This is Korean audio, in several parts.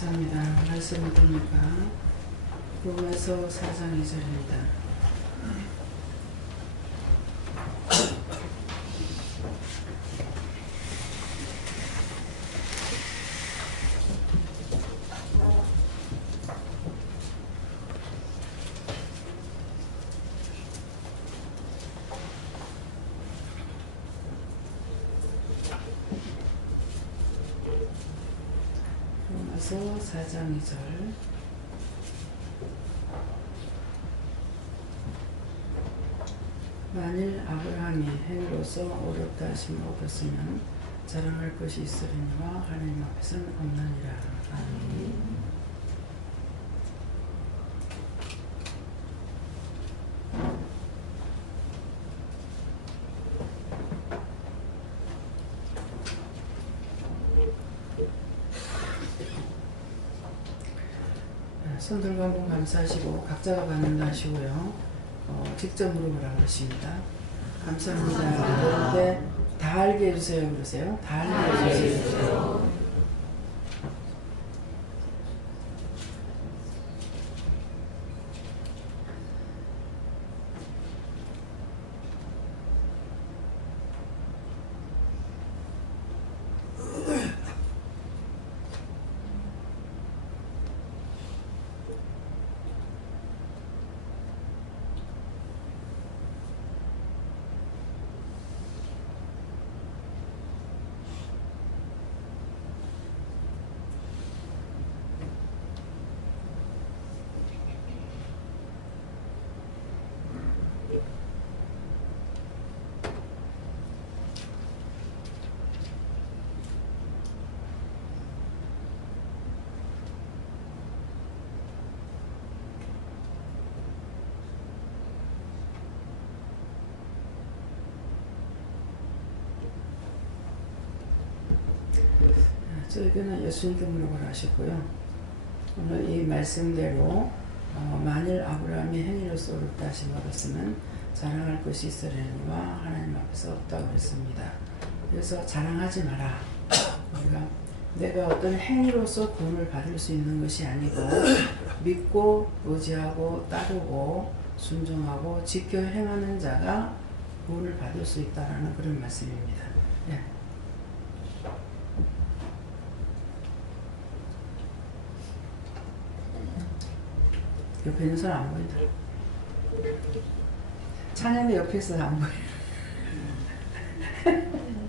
감사합니다. 말씀을 드립니까? 로마서 4장 2절입니다. 로마서 4장 2절. 만일 아브라함이 행위로서 어렵다 하심을 얻었으면 자랑할 것이 있으려니와 하나님 앞에서는 없느니라. 아멘. 손들고 한번 감사하시고 각자가 받는다 하시고요. 직접 물어보라고 그러십니다. 감사합니다. 그런데 다 알게 해주세요 그러세요. 다 알게 해주세요. 저에게는 예수님께 물어보라 하시고요. 오늘 이 말씀대로 만일 아브라함이 행위로서 어렵다 하심을 얻었으면 자랑할 것이 있으려니와 하나님 앞에서 없다고 그랬습니다. 그래서 자랑하지 마라. 우리가 내가 어떤 행위로서 구원을 받을 수 있는 것이 아니고 믿고 의지하고 따르고 순종하고 지켜 행하는 자가 구원을 받을 수 있다라는 그런 말씀입니다. 네. 옆에 있는 사람 안 보인다. 찬양이 옆에 있어서 안 보여.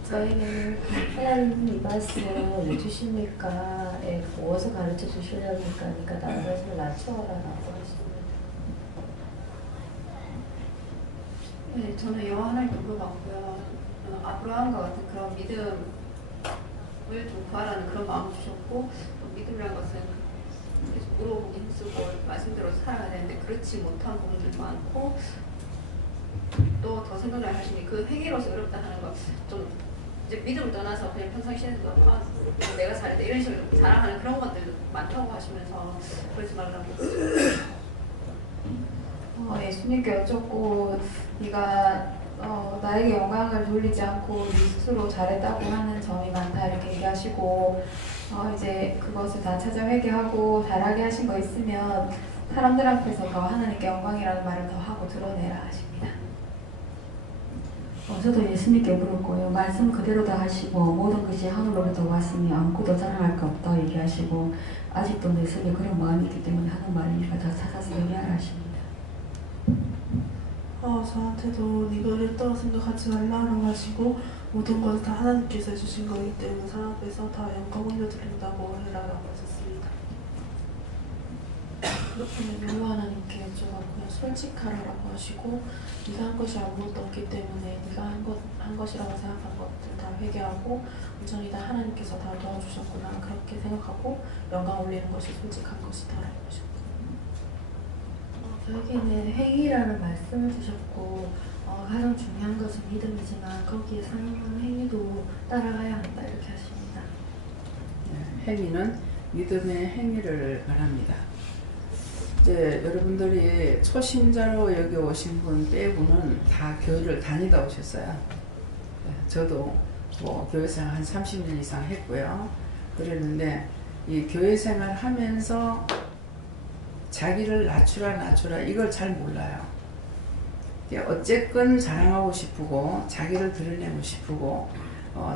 저희는 하나님 이 말씀을 왜 주십니까? 무엇을 가르쳐 주시려니까 나의 것을 낮추어라라고 하십니다. 네, 저는 여호와 하나님 물어봤고요. 아브라함과 같은 그런 믿음을 좀 구하라는 그런 마음을 주셨고, 또 믿음이라는 것은 계속 물어보기 힘쓰고 말씀대로 살아가야 되는데 그렇지 못한 부분들도 많고, 또 더 생각을 하시니 그 행위로서 어렵다 하는 거 좀 이제 믿음을 떠나서 그냥 평상시에도 내가 잘했다 이런 식으로 자랑하는 그런 것들도 많다고 하시면서 그러지 말라고. 예수님께 여쭙고 네가 나에게 영광을 돌리지 않고 네 스스로 잘했다고 하는 점이 많다 이렇게 얘기하시고, 이제 그것을 다 찾아 회개하고 잘하게 하신 거 있으면 사람들 앞에서 더 하나님께 영광이라는 말을 더 하고 드러내라 하십니다. 저도 예수님께 물을 거예요. 말씀 그대로 다 하시고 모든 것이 하늘로부터 왔으니 아무것도 자랑할 게 없다 얘기하시고, 아직도 내 속에 그런 마음이 있기 때문에 하는 말이니까 다 찾아서 얘기하라 하십니다. 저한테도 네가 어렵다고 생각하지 말라고 하시고, 모든 것을 다 하나님께서 해주신 거기 때문에 사람 앞에서 다 영광 올려드린다고 해라라고 하셨습니다. 여호와 하나님께 여쭤봤고요. 솔직하라고 하시고, 네가 한 것이 아무것도 없기 때문에 네가 한 것이라고 생각한 것들 다 회개하고 온전히 다 하나님께서 다 도와주셨구나 그렇게 생각하고 영광 올리는 것이 솔직한 것이다라고 하셨고, 저에게는 행위라는 말씀을 주셨고, 가장 중요한 것은 믿음이지만 거기에 상응하는 행위도 따라가야 한다 이렇게 하십니다. 네, 행위는 믿음의 행위를 말합니다. 이제 여러분들이 초신자로 여기 오신 분 빼고는 다 교회를 다니다 오셨어요. 네, 저도 뭐 교회생활 한 30년 이상 했고요. 그랬는데 이 교회 생활 하면서 자기를 낮추라 이걸 잘 몰라요. 어쨌건 자랑하고 싶고 자기를 드러내고 싶고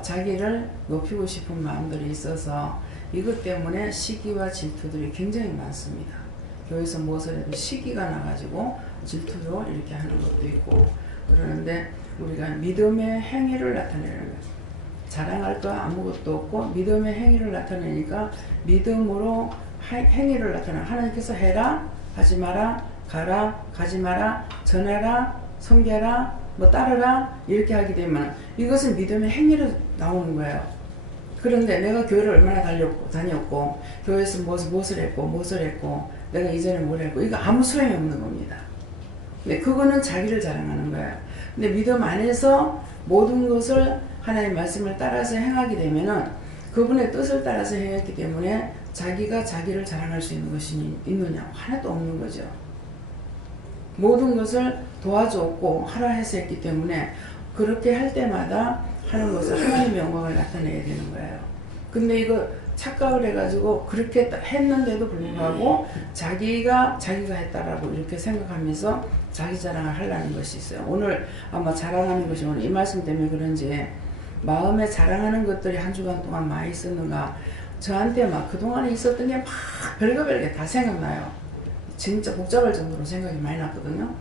자기를 높이고 싶은 마음들이 있어서 이것 때문에 시기와 질투들이 굉장히 많습니다. 교회에서 무엇을 해도 시기가 나가지고 질투로 이렇게 하는 것도 있고 그러는데 우리가 믿음의 행위를 나타내는 거예요. 자랑할 거 아무것도 없고 믿음의 행위를 나타내니까 믿음으로 행위를 나타내. 하나님께서 해라, 하지 마라, 가라, 가지 마라, 전하라, 섬겨라, 뭐 따르라 이렇게 하게 되면 이것은 믿음의 행위로 나오는 거예요. 그런데 내가 교회를 얼마나 다녔고 교회에서 무엇을 했고 내가 이전에 뭘 했고 이거 아무 소용이 없는 겁니다. 근데 그거는 자기를 자랑하는 거예요. 근데 믿음 안에서 모든 것을 하나님의 말씀을 따라서 행하게 되면은 그분의 뜻을 따라서 행했기 때문에 자기가 자기를 자랑할 수 있는 것이 있느냐? 하나도 없는 거죠. 모든 것을 도와줬고 하라 해서 했기 때문에 그렇게 할 때마다 하는 것을 하나님의 영광을 나타내야 되는 거예요. 근데 이거 착각을 해가지고 그렇게 했는데도 불구하고 자기가 했다라고 이렇게 생각하면서 자기 자랑을 하려는 것이 있어요. 오늘 아마 자랑하는 것이 오늘 이 말씀 때문에 그런지 마음에 자랑하는 것들이 한 주간 동안 많이 있었는가 저한테 막 그동안에 있었던 게 막 별거 다 생각나요. 진짜 복잡할 정도로 생각이 많이 났거든요.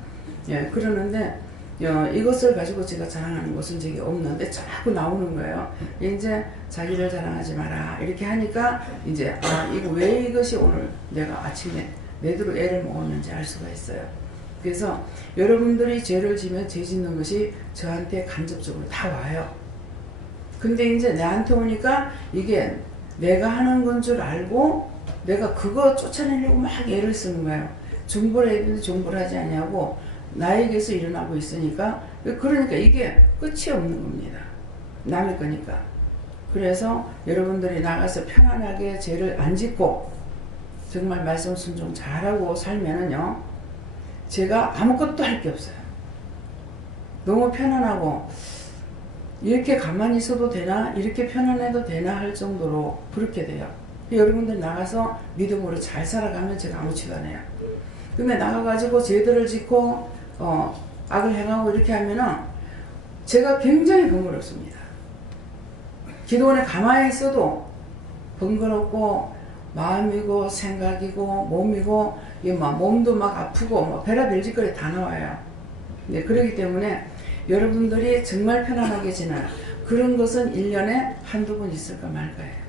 예, 그러는데 이것을 가지고 제가 자랑하는 것은 적이 없는데 자꾸 나오는 거예요. 이제 자기를 자랑하지 마라 이렇게 하니까 이제 이거 왜 이것이 오늘 내가 아침에 내도록 애를 먹었는지 알 수가 있어요. 그래서 여러분들이 죄를 지면 죄 짓는 것이 저한테 간접적으로 다 와요. 근데 이제 나한테 오니까 이게 내가 하는 건 줄 알고 내가 그거 쫓아내려고 막 애를 쓰는 거예요. 중보를 해야 되는데 중보를 하지 않냐고 나에게서 일어나고 있으니까 그러니까 이게 끝이 없는 겁니다. 남의 거니까. 그래서 여러분들이 나가서 편안하게 죄를 안 짓고 정말 말씀 순종 잘하고 살면은요 제가 아무것도 할 게 없어요. 너무 편안하고 이렇게 가만히 있어도 되나 이렇게 편안해도 되나 할 정도로 그렇게 돼요. 여러분들 나가서 믿음으로 잘 살아가면 제가 아무렇지도 않아요. 근데 나가가지고 죄들을 짓고 악을 행하고 이렇게 하면은 제가 굉장히 번거롭습니다. 기도원에 가만히 있어도 번거롭고 마음이고 생각이고 몸이고 몸도 막 아프고 별의별 짓거리 다 나와요. 네, 그렇기 때문에 여러분들이 정말 편안하게 지내라. 그런 것은 1년에 한두 번 있을까 말까예요.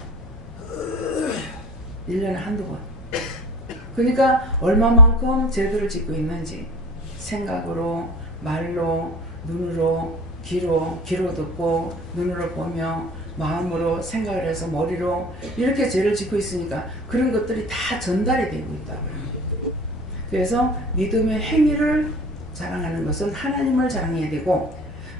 1년에 한두 번. 그러니까 얼마만큼 죄들을 짓고 있는지 생각으로 말로 눈으로 귀로 듣고 눈으로 보며 마음으로 생각을 해서 머리로 이렇게 죄를 짓고 있으니까 그런 것들이 다 전달이 되고 있다고요. 그래서 믿음의 행위를 자랑하는 것은 하나님을 자랑해야 되고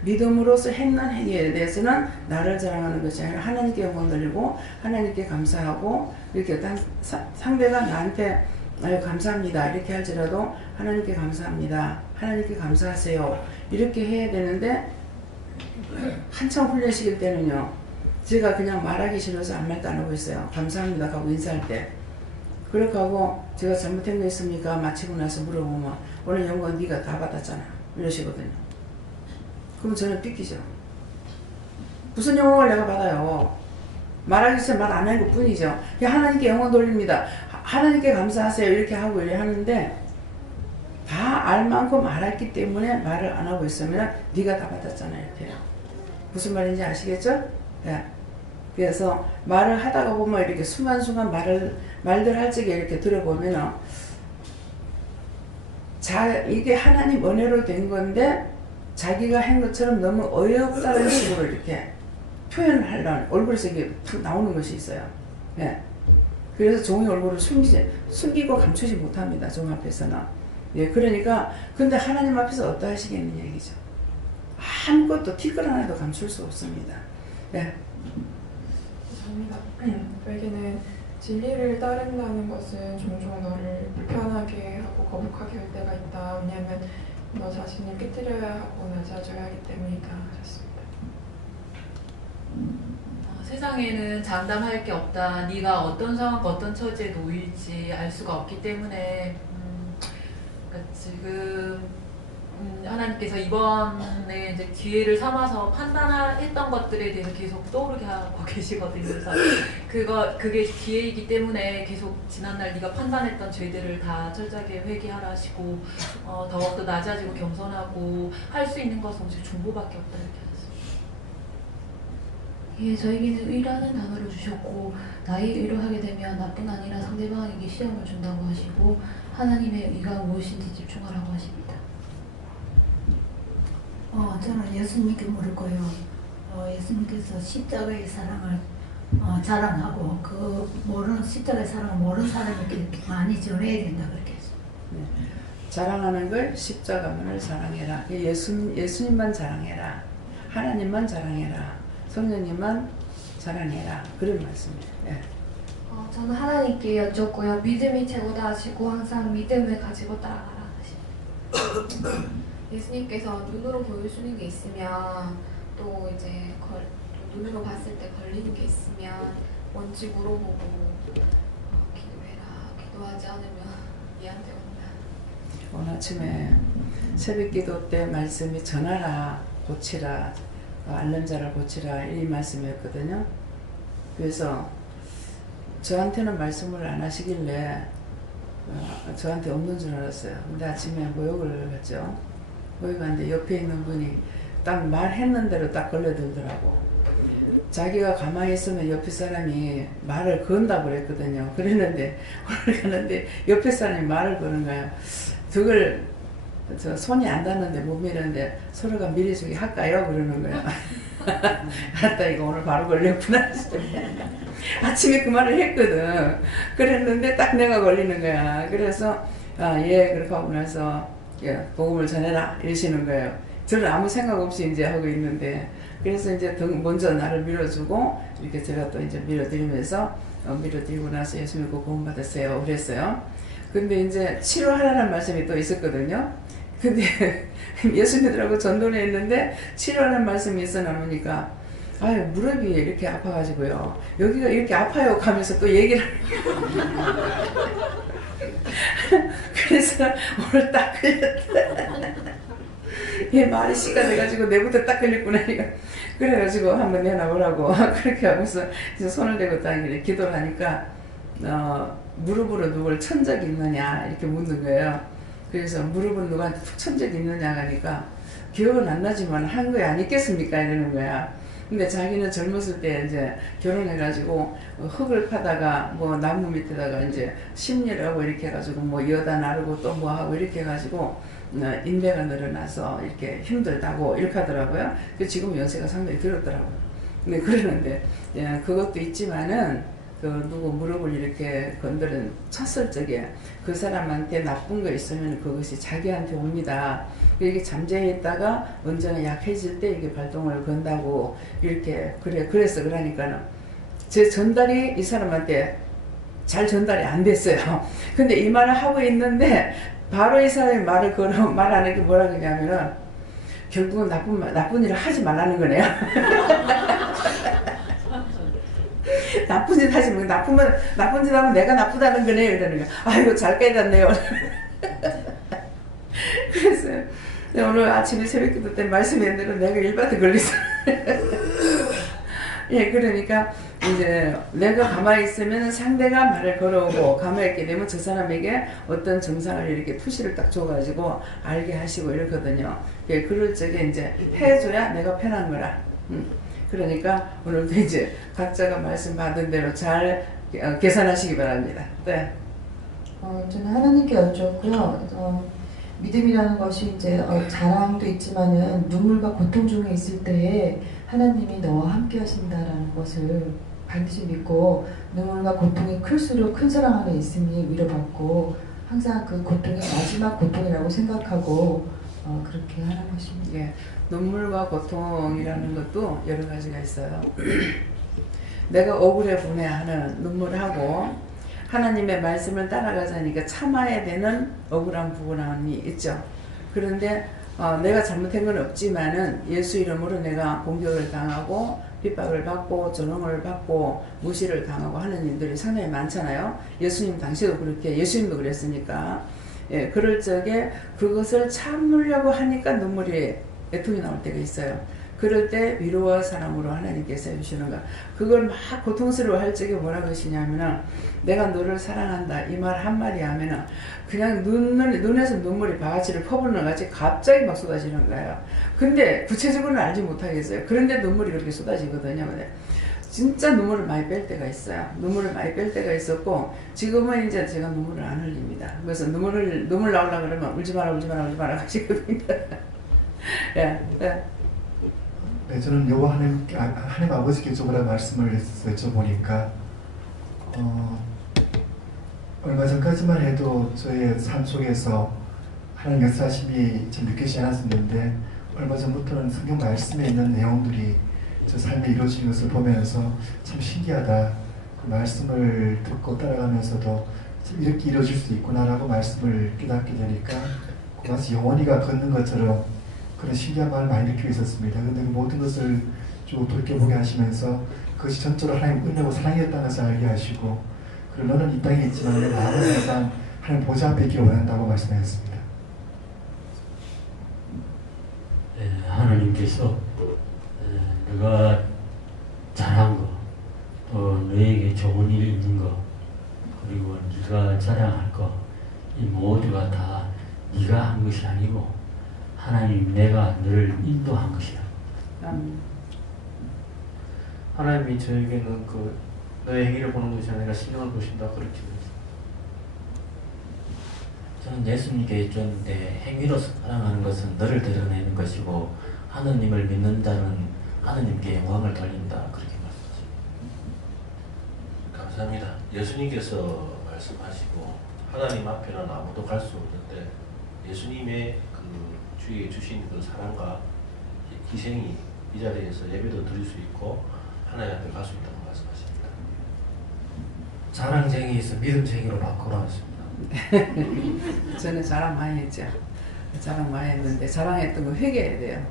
믿음으로서 행한 행위에 대해서는 나를 자랑하는 것이 아니라 하나님께 영광 돌리고 하나님께 감사하고 이렇게 상대가 나한테 아유 감사합니다 이렇게 할지라도 하나님께 감사합니다 하나님께 감사하세요 이렇게 해야 되는데 한참 훈련시킬 때는요 제가 그냥 말하기 싫어서 아무 말도 안 하고 있어요. 감사합니다 하고 인사할 때 그렇게 하고 제가 잘못한 거 있습니까 마치고 나서 물어보면 오늘 영광 네가 다 받았잖아 이러시거든요. 그럼 저는 삐끼죠. 무슨 영광을 내가 받아요. 말하기 싫어 말 안 하는 것 뿐이죠. 하나님께 영광 돌립니다. 하나님께 감사하세요 이렇게 하고 이렇게 하는데 다 알 만큼 알았기 때문에 말을 안 하고 있으면 네가 다 받았잖아 이렇게 해요. 무슨 말인지 아시겠죠? 네. 그래서 말을 하다가 보면 이렇게 순간순간 말들 할 적에 이렇게 들어보면은 이게 하나님 은혜로 된 건데 자기가 한 것처럼 너무 어이없다는 식으로 이렇게 표현을 하려는 얼굴에서 이게 탁 나오는 것이 있어요. 예. 그래서 종의 얼굴을 숨기고 감추지 못합니다. 종 앞에서는. 예, 그러니까 근데 하나님 앞에서 어떠하시겠는 얘기죠. 아무것도 티끌 하나도 감출 수 없습니다. 예. 감사합니다. 우리에게는 진리를 따른다는 것은 종종 너를 불편하게 하고 거북하게 할 때가 있다. 왜냐하면 너 자신을 깨뜨려야 하고 낮아져야 하기 때문이다 하셨습니다. 세상에는 장담할 게 없다. 네가 어떤 상황과 어떤 처지에 놓일지 알 수가 없기 때문에 그러니까 지금 하나님께서 이번에 이제 기회를 삼아서 판단했던 것들에 대해서 계속 떠오르게 하고 계시거든요. 그래서 그게 기회이기 때문에 계속 지난날 네가 판단했던 죄들을 다 철저하게 회개하라 하시고 더욱더 낮아지고 겸손하고 할 수 있는 것은 오직 중보밖에 없다 이렇게 하셨습니다. 예, 저에게는 의라는 단어를 주셨고 나의 의로 하게 되면 나뿐 아니라 상대방에게 시험을 준다고 하시고 하나님의 의가 무엇인지 집중하라고 하십니다. 저는 예수님께 물고요. 예수님께서 십자가의 사랑을 자랑하고 그 모르는 십자가의 사랑을 모르는 사람에게 많이 전해야 된다 그렇게 했어요. 네. 자랑하는 걸 십자가만을 자랑해라. 예수님만 자랑해라. 하나님만 자랑해라. 성령님만 자랑해라. 그런 말씀이에요. 네. 저는 하나님께 여쭙고요. 믿음이 최고다 하시고 항상 믿음을 가지고 따라가라 하십니다. 예수님께서 눈으로 보여주는 게 있으면 또 이제 눈으로 봤을 때 걸리는 게 있으면 뭔지 물어보고 기도해라. 기도하지 않으면 얘한테 온다. 오늘 아침에 새벽기도 때 말씀이 전하라, 고치라, 앓는 자를 고치라 이 말씀이었거든요. 그래서 저한테는 말씀을 안 하시길래 저한테 없는 줄 알았어요. 근데 아침에 모욕을 갔죠. 모욕 갔는데 옆에 있는 분이 딱 말했는 대로 딱 걸려들더라고. 자기가 가만히 있으면 옆에 사람이 말을 건다고 그랬거든요. 그랬는데 오늘 가는데 옆에 사람이 말을 거는 거예요. 그걸 저 손이 안 닿는데 못 미는데 서로가 미리 저기 할까요? 그러는 거예요. 알았다 이거 오늘 바로 걸렸구나. 아침에 그 말을 했거든. 그랬는데 딱 내가 걸리는 거야. 그래서 예 그렇게 하고 나서 예, 복음을 전해라 이러시는 거예요. 저는 아무 생각 없이 이제 하고 있는데 그래서 이제 먼저 나를 밀어주고 이렇게 제가 또 이제 밀어드리면서 밀어드리고 나서 예수 믿고 구원 받으세요 그랬어요. 근데 이제 치료하라는 말씀이 또 있었거든요. 근데 예수 믿으라고 전도를 했는데 치료하는 말씀이 있어 나오니까 아유 무릎이 이렇게 아파가지고요. 여기가 이렇게 아파요 하면서 또 얘기를 그래서 오늘 딱 걸렸다. 얘 말이 씨가 돼가지고 내부터 딱 걸렸구나. 그래가지고 한번 내놔보라고 그렇게 하고서 이제 손을 대고 딱 기도를 하니까 무릎으로 누굴 천 적이 있느냐 이렇게 묻는 거예요. 그래서 무릎은 누구한테 툭 천 적이 있느냐 하니까 기억은 안 나지만 한 거에 안 있겠습니까 이러는 거야. 근데 자기는 젊었을 때 이제 결혼해가지고 흙을 파다가 뭐 나무 밑에다가 이제 심리를 하고 이렇게 해가지고 뭐 여다 나르고 또 뭐 하고 이렇게 해가지고 인대가 늘어나서 이렇게 힘들다고 이렇게 하더라고요. 지금 연세가 상당히 들었더라고요. 근데 그러는데 예, 그것도 있지만은 그 누구 무릎을 이렇게 건드린 쳤을 적에 그 사람한테 나쁜 거 있으면 그것이 자기한테 옵니다. 이렇게 잠재해 있다가 언제나 약해질 때 이게 발동을 건다고 이렇게 그래서 그러니까는 제 전달이 이 사람한테 잘 전달이 안 됐어요. 근데 이 말을 하고 있는데 바로 이 사람이 말을 걸어 말 안 하게 뭐라 그러냐면은 결국은 나쁜 일을 하지 말라는 거네요. 나쁜 짓 하지 뭐 나쁜 짓 하면 내가 나쁘다는 거네요 이러는 거야. 아이고 잘 깨닫네요. 그래서 오늘 아침에 새벽기도 때 말씀했는데 내가 일바트 걸렸어. 예, 그러니까 이제 내가 가만히 있으면 상대가 말을 걸어오고 가만히 있게 되면 저 사람에게 어떤 정상을 이렇게 투시를 딱 줘가지고 알게 하시고 이렇거든요. 예, 그럴 적에 이제 해줘야 내가 편한 거라. 그러니까 오늘도 이제 각자가 말씀 받은 대로 잘 계산하시기 바랍니다. 네. 저는 하나님께 여쭙고요. 믿음이라는 것이 이제 자랑도 있지만은 눈물과 고통 중에 있을 때에 하나님이 너와 함께 하신다라는 것을 반드시 믿고 눈물과 고통이 클수록 큰 사랑 안에 있으니 위로받고 항상 그 고통이 마지막 고통이라고 생각하고 그렇게 하는 것입니다. 예, 눈물과 고통이라는 것도 여러 가지가 있어요. 내가 억울해 분해하는 눈물하고 하나님의 말씀을 따라가자니까 참아야 되는 억울한 부분이 있죠. 그런데 내가 잘못한 건 없지만은 예수 이름으로 내가 공격을 당하고 핍박을 받고 조롱을 받고 무시를 당하고 하는 일들이 상당히 많잖아요. 예수님 당시도 그렇게, 예수님도 그랬으니까. 예, 그럴 적에 그것을 참으려고 하니까 눈물이, 애통이 나올 때가 있어요. 그럴 때 위로와 사랑으로 하나님께서 해주시는 거. 그걸 막 고통스러워 할 적에 뭐라고 하시냐면은, 내가 너를 사랑한다 이 말 한마디 하면은 그냥 눈에서 눈물이 바가지를 퍼붓는 같이 갑자기 막 쏟아지는 거예요. 근데 구체적으로는 알지 못하겠어요. 그런데 눈물이 그렇게 쏟아지거든요. 근데 진짜 눈물을 많이 뺄 때가 있어요. 눈물을 많이 뺄 때가 있었고, 지금은 이제 제가 눈물을 안 흘립니다. 그래서 눈물 나오려고 그러면 울지 마라 하시거든요. 예, 예. 네, 저는 여호와 하나님 아버지께 여쭤보라 말씀을 여쭤보니까 얼마 전까지만 해도 저의 삶 속에서 하나님 역사심이 좀 느껴지지 않았었는데, 얼마 전부터는 성경 말씀에 있는 내용들이 저 삶에 이루어지는 것을 보면서 참 신기하다. 그 말씀을 듣고 따라가면서도 참 이렇게 이루어질 수 있구나라고 말씀을 깨닫게 되니까 마치 영원히가 걷는 것처럼 그런 신기한 마음을 많이 느끼고 있었습니다. 그런데 그 모든 것을 쭉 돌이켜보게 하시면서 그것이 전적으로 하나님 은혜고 사랑이었다는 것을 알게 하시고, 그리고 너는 이 땅에 있지만 내 마음은 항상 하나님 보좌 앞에 있기를 원한다고 말씀하셨습니다. 네, 하나님께서 너가 잘한 거, 또 너에게 좋은 일이 있는 거, 그리고 네가 자랑할 거, 이 모두가 다 네가 한 것이 아니고 하나님 내가 너를 인도한 것이야. 하나님이 저에게는 그 너의 행위를 보는 것이 아니라 신령을 보신다 그렇게 말했습니다. 저는 예수님께 여쭈었는데, 행위로 사랑하는 것은 너를 드러내는 것이고 하느님을 믿는 자는 하느님께 영광을 돌린다 그렇게 말씀하십니다. 감사합니다. 예수님께서 말씀하시고 하나님 앞에는 아무도 갈 수 없는데 예수님의 그 주위에 주신 그 사랑과 희생이 이 자리에서 예배도 드릴 수 있고 하나님 앞에 갈 수 있다고 말씀하십니다. 자랑쟁이에서 믿음쟁이로 바꿔놨습니다. 저는 자랑 많이 했죠. 자랑 많이 했는데 자랑했던 거 회개해야 돼요.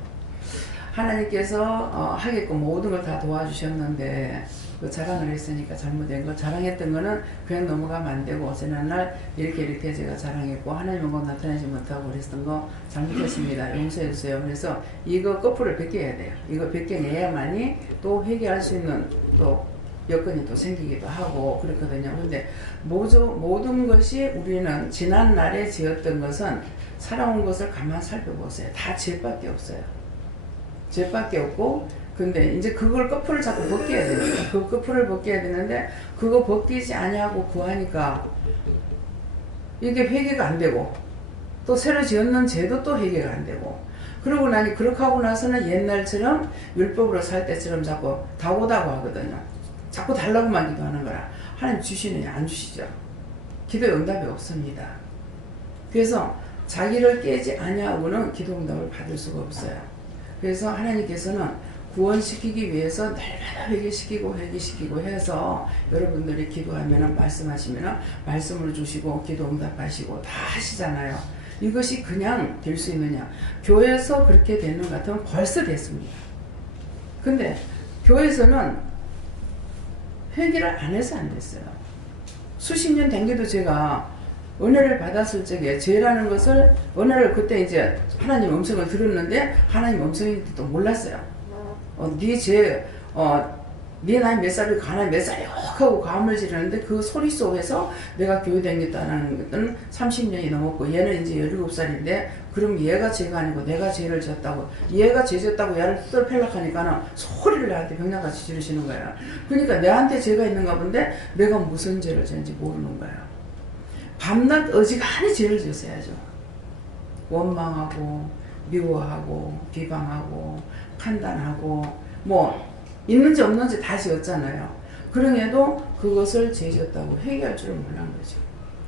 하나님께서 하겠고 모든 걸 다 도와주셨는데 그 자랑을 했으니까 잘못된 거, 자랑했던 거는 그냥 넘어가면 안 되고, 지난날 이렇게 제가 자랑했고 하나님은 꼭 나타나지 못하고 그랬던 거 잘못했습니다. 용서해 주세요. 그래서 이거 거꾸로 벗겨야 돼요. 이거 벗겨내야만이 또 회개할 수 있는 또 여건이 또 생기기도 하고 그렇거든요. 근데 모든 것이 우리는 지난날에 지었던 것은 살아온 것을 가만 살펴보세요. 다 죄밖에 없어요. 죄밖에 없고, 근데 이제 그걸 거풀을 자꾸 벗겨야 됩니다. 그 거풀을 벗겨야 되는데 그거 벗기지 아니하고 구하니까 이게 회개가 안 되고, 또 새로 지었는 죄도 또 회개가 안 되고, 그러고 나니 그렇게 하고 나서는 옛날처럼 율법으로 살 때처럼 자꾸 다오다고 하거든요. 자꾸 달라고만 기도하는 거라 하나님 주시느냐 안 주시죠. 기도에 응답이 없습니다. 그래서 자기를 깨지 아니하고는 기도 응답을 받을 수가 없어요. 그래서 하나님께서는 구원시키기 위해서 날마다 회개시키고 해서 여러분들이 기도하면 말씀하시면 말씀을 주시고 기도 응답하시고 다 하시잖아요. 이것이 그냥 될 수 있느냐. 교회에서 그렇게 되는 것 같으면 벌써 됐습니다. 근데 교회에서는 회개를 안 해서 안 됐어요. 수십 년 댕겨도 제가 은혜를 받았을 적에 죄라는 것을, 은혜를 그때 이제 하나님 음성을 들었는데 하나님 음성인지도 몰랐어요. 네 죄, 네 나이 몇 살이고 하나님 몇 살이고 하고 감을 지르는데 그 소리 속에서 내가 교회 다녔다는 것은 30년이 넘었고, 얘는 이제 17살인데 그럼 얘가 죄가 아니고 내가 죄를 졌다고, 얘가 죄 졌다고 얘를 뜯어 펠락하니까는 소리를 나한테 병나같이 지르시는 거야. 그러니까 내한테 죄가 있는가 본데 내가 무슨 죄를 졌는지 모르는 거야. 밤낮 어지간히 죄를 지었어야죠. 원망하고 미워하고 비방하고 판단하고 뭐 있는지 없는지 다 지었잖아요. 그러게도 그것을 죄졌다고 회개할 줄은 몰란 거죠.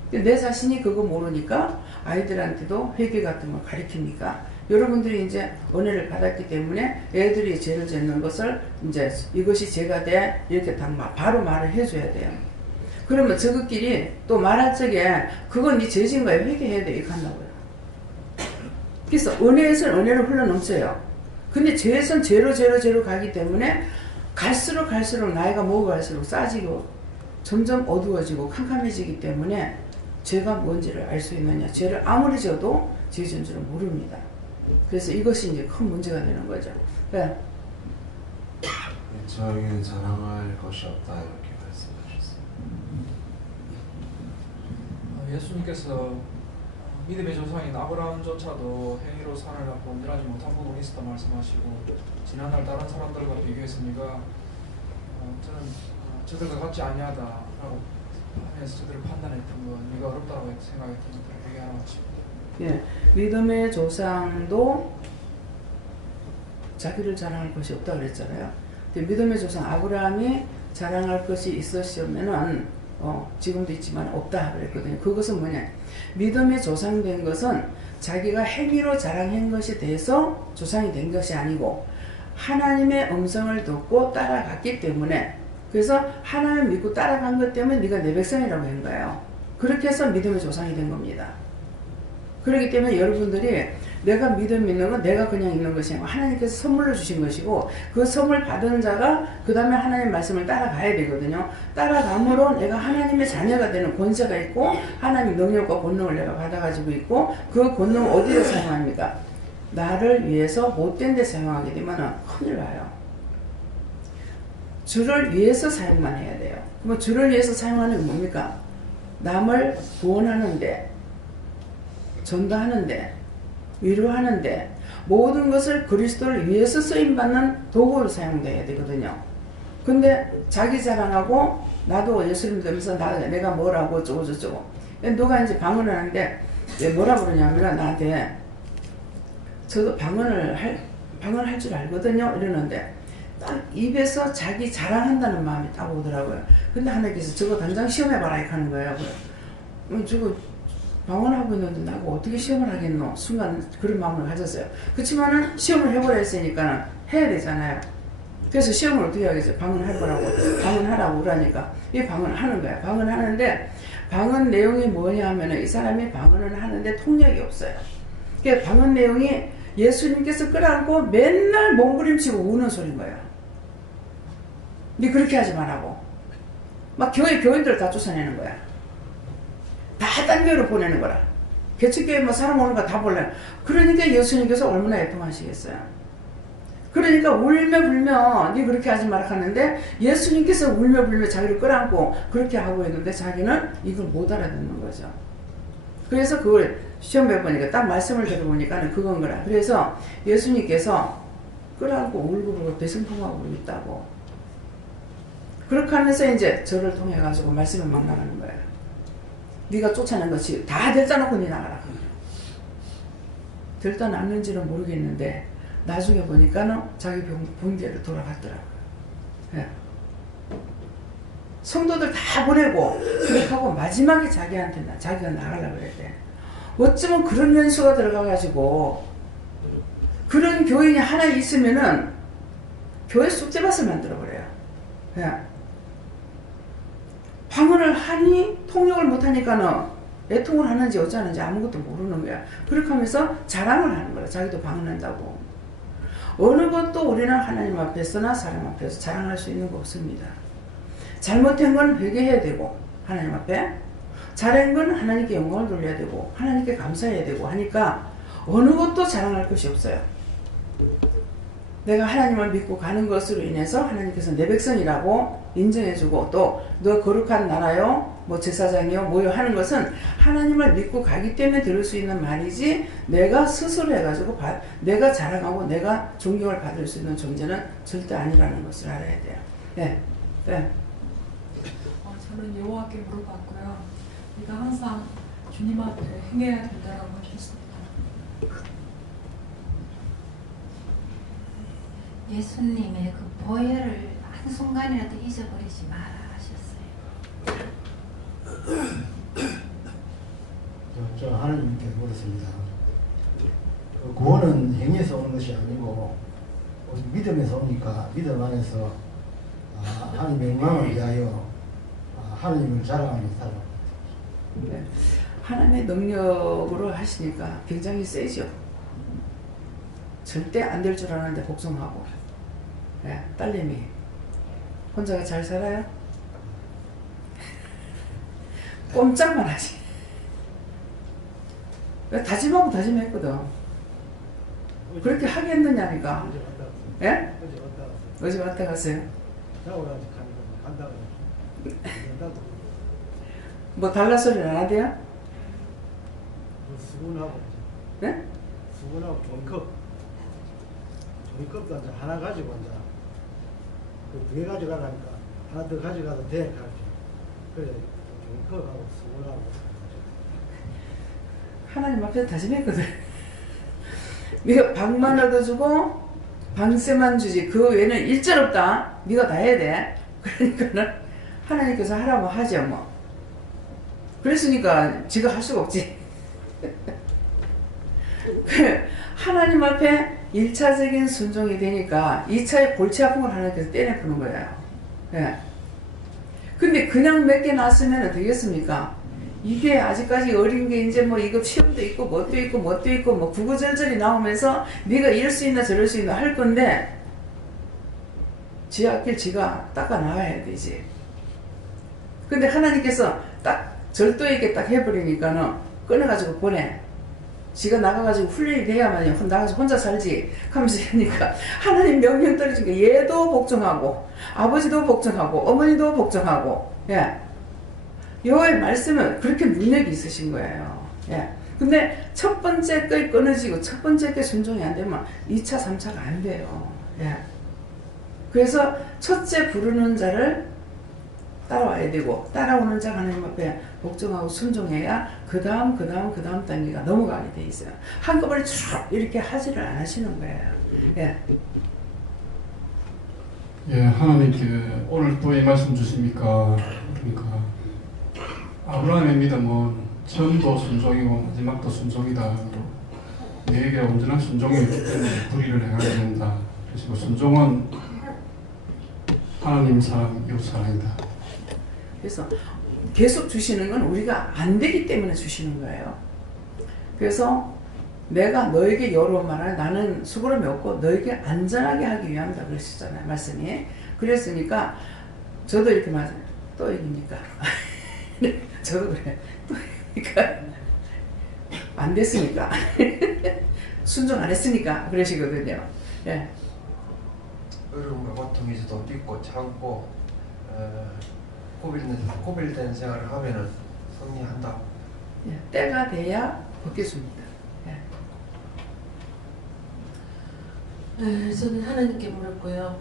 내 자신이 그거 모르니까 아이들한테도 회개 같은 걸 가르칩니까? 여러분들이 이제 은혜를 받았기 때문에 애들이 죄를 짓는 것을 이제 이것이 죄가 돼 이렇게 딱 바로 말을 해줘야 돼요. 그러면 저것끼리 또 말할 적에 그건 네 죄진 거야, 회개해야 돼 이렇게 한다고요. 그래서 은혜에서는 은혜로 흘러넘쳐요. 근데 죄에선 죄로 가기 때문에 갈수록 나이가 먹어갈수록 싸지고 점점 어두워지고 캄캄해지기 때문에 죄가 뭔지를 알 수 있느냐. 죄를 아무리 져도 죄진 줄은 모릅니다. 그래서 이것이 이제 큰 문제가 되는 거죠. 네. 저에게는 자랑할 것이 없다 이렇게 말씀하셨습니다. 예수님께서 믿음의 조상인 아브라함조차도 행위로 살아가고 온전하지 못한 부분이 있었다 말씀하시고 지난날 다른 사람들과 비교해서 네가 저는 저들과 같지 아니하다라고 하면서 저들을 판단했던 건 네가 어렵다고 생각했던 것들을 얘기하는 것입니다. 예, 믿음의 조상도 자기를 자랑할 것이 없다 그랬잖아요. 근데 믿음의 조상 아브라함이 자랑할 것이 있었으면은 지금도 있지만 없다 그랬거든요. 그것은 뭐냐? 믿음의 조상된 것은 자기가 행위로 자랑한 것에 대해서 조상이 된 것이 아니고 하나님의 음성을 듣고 따라갔기 때문에, 그래서 하나님 믿고 따라간 것 때문에 네가 내 백성이라고 한 거예요. 그렇게 해서 믿음의 조상이 된 겁니다. 그렇기 때문에 여러분들이 내가 믿음 있는 건 내가 그냥 있는 것이 아니고 하나님께서 선물로 주신 것이고, 그 선물 받은 자가 그 다음에 하나님의 말씀을 따라가야 되거든요. 따라감으로 내가 하나님의 자녀가 되는 권세가 있고 하나님의 능력과 권능을 내가 받아가지고 있고, 그 권능을 어디에 사용합니까? 나를 위해서 못된 데 사용하게 되면 큰일 나요. 주를 위해서 사용만 해야 돼요. 그럼 주를 위해서 사용하는 게 뭡니까? 남을 구원하는데, 전도하는데, 위로하는데, 모든 것을 그리스도를 위해서 쓰임받는 도구로 사용돼야 되거든요. 근데 자기 자랑하고 나도 예수님 믿으면서 내가 뭐라고 어쩌고저쩌고, 누가 이제 방언을 하는데 뭐라 그러냐면 나한테 저도 방언을 할 줄 알거든요 이러는데 딱 입에서 자기 자랑한다는 마음이 딱 오더라고요. 근데 하나님께서 저거 당장 시험해봐라 이렇게 하는 거예요. 저거 방언하고 있는데 나하고 어떻게 시험을 하겠노? 순간 그런 마음을 가졌어요. 그렇지만은 시험을 해보라 했으니까 해야 되잖아요. 그래서 시험을 어떻게 하겠어요? 방언해보라고, 방언하라고 그러니까 이 방언을 하는 거야. 방언하는데 방언 내용이 뭐냐 하면은 이 사람이 방언을 하는데 통역이 없어요. 그러니까 방언 내용이 예수님께서 끌어안고 맨날 몸부림치고 우는 소리인 거예요. 네 그렇게 하지 말라고. 막 교인들 다 쫓아내는 거야. 다 딴 교회로 보내는 거라. 개척교회 뭐 사람 오는 거 다 볼래. 그러니까 예수님께서 얼마나 애통하시겠어요. 그러니까 울며 불며 네 그렇게 하지 말라 하는데 예수님께서 울며 불며 자기를 끌어안고 그렇게 하고 있는데 자기는 이걸 못 알아듣는 거죠. 그래서 그걸 시험해 보니까 딱 말씀을 들어보니까 그건 거라. 그래서 예수님께서 끌어안고 울고 배승통하고 있다고. 그렇게 하면서 이제 저를 통해 가지고 말씀을 막 나가는 거예요. 네가 쫓아낸 것이 다 될다 놓고 네 나가라. 될다 놨는지는 모르겠는데 나중에 보니까는 자기 본계로 돌아갔더라고요. 예. 성도들 다 보내고 그렇게 하고 마지막에 자기가 나가려고 그랬대. 어쩌면 그런 연수가 들어가가지고 그런 교인이 하나 있으면은 교회 쑥대밭을 만들어버려요. 예. 방언을 하니 통역을 못하니까는 애통을 하는지 어쩌는지 아무것도 모르는 거야. 그렇게 하면서 자랑을 하는 거야. 자기도 방언한다고. 어느 것도 우리는 하나님 앞에서나 사람 앞에서 자랑할 수 있는 거 없습니다. 잘못한 건 회개해야 되고 하나님 앞에, 잘한 건 하나님께 영광을 돌려야 되고 하나님께 감사해야 되고 하니까 어느 것도 자랑할 것이 없어요. 내가 하나님을 믿고 가는 것으로 인해서 하나님께서 내 백성이라고 인정해주고 또 너 거룩한 나라요 뭐 제사장이요 뭐요 하는 것은 하나님을 믿고 가기 때문에 들을 수 있는 말이지, 내가 스스로 해가지고 내가 자랑하고 내가 존경을 받을 수 있는 존재는 절대 아니라는 것을 알아야 돼요. 네. 네. 저는 여호와께 물어봤고요. 네가 항상 주님 앞에 행해야 된다고 하셨습니다. 예수님의 그 보혈을 한순간이라도 잊어버리지 마라 하셨어요. 저 하나님께 물었습니다. 그 구원은 행위에서 오는 것이 아니고 믿음에서 오니까 믿음 안에서 하나님의 영광을 위하여 하나님을 자랑하며 살아. 네. 하나님의 능력으로 하시니까 굉장히 세죠. 절대 안 될 줄 알았는데 복종하고, 네, 딸내미 혼자가 잘 살아요? 꼼짝만 하지. 다짐하고 다짐했거든. 그렇게 하겠느냐니까. 예? 어제 왔다 갔어요? 뭐 달라 소리는 안 하대요? 수건하고 네? 수건하고 종이컵 종이컵도 이제 하나 가지고 이제 그 2개 가져가라니까 하나 더 가져가도 돼 가르쳐. 그래 종이컵하고 수건하고 하나님 앞에서 다짐했거든. 네가 방만 얻어주고 방세만 주지 그 외에는 일절 없다. 네가 다 해야 돼. 그러니까는 하나님께서 하라고 하죠 뭐. 그랬으니까 지가 할 수가 없지. 하나님 앞에 1차적인 순종이 되니까 2차의 골치 아픈 걸 하나님께서 떼내푸는 거예요. 예. 근데 그냥 몇 개 났으면 되겠습니까? 이게 아직까지 어린 게 이제 뭐 이거 시험도 있고 뭣도 있고 뭣도 있고 뭐 구구절절이 나오면서 네가 이럴 수 있나 저럴 수 있나 할 건데 지 앞길 지가 닦아 나와야 되지. 근데 하나님께서 딱 절도 있게 딱 해버리니까는 끊어가지고 보내. 지가 나가가지고 훈련이 돼야만 나가서 혼자 살지 하면서 하니까 하나님 명령 떨어지니까 얘도 복종하고 아버지도 복종하고 어머니도 복종하고 예. 여호와의 말씀은 그렇게 능력이 있으신 거예요. 예. 근데 첫 번째 게 끊어지고 첫 번째 게 순종이 안 되면 2차 3차가 안 돼요. 예. 그래서 첫째 부르는 자를 따라와야 되고 따라오는 자가 하나님 앞에 복종하고 순종해야 그 다음 단계가 넘어가게 돼 있어요. 한꺼번에 쭉 이렇게 하지를 안 하시는 거예요. 예. 예, 하나님께 오늘 또 이 말씀 주십니까? 그러니까 아브라함의 믿음은 처음도 순종이고 마지막도 순종이다. 너에게 온전한 순종이 있기 때문에 불의를 행하게 된다. 그래서 순종은 하나님 사랑, 이웃 사랑이다. 그래서 계속 주시는 건 우리가 안 되기 때문에 주시는 거예요. 그래서 내가 너에게 여로운 말을 나는 수고름이 없고 너에게 안전하게 하기 위함이다 그러시잖아요. 말씀이. 그랬으니까 저도 이렇게 말해요. 또 얘기입니까? 저도 그래. 또 얘기니까 안 됐으니까 순종 안 했으니까 그러시거든요. 예. 어려움과 고통이 있어도 믿고 참고 고빌된 생활을 하면은 승리한다. 예, 때가 돼야 벗겨줍니다. 예. 네, 저는 하나님께 물었고요.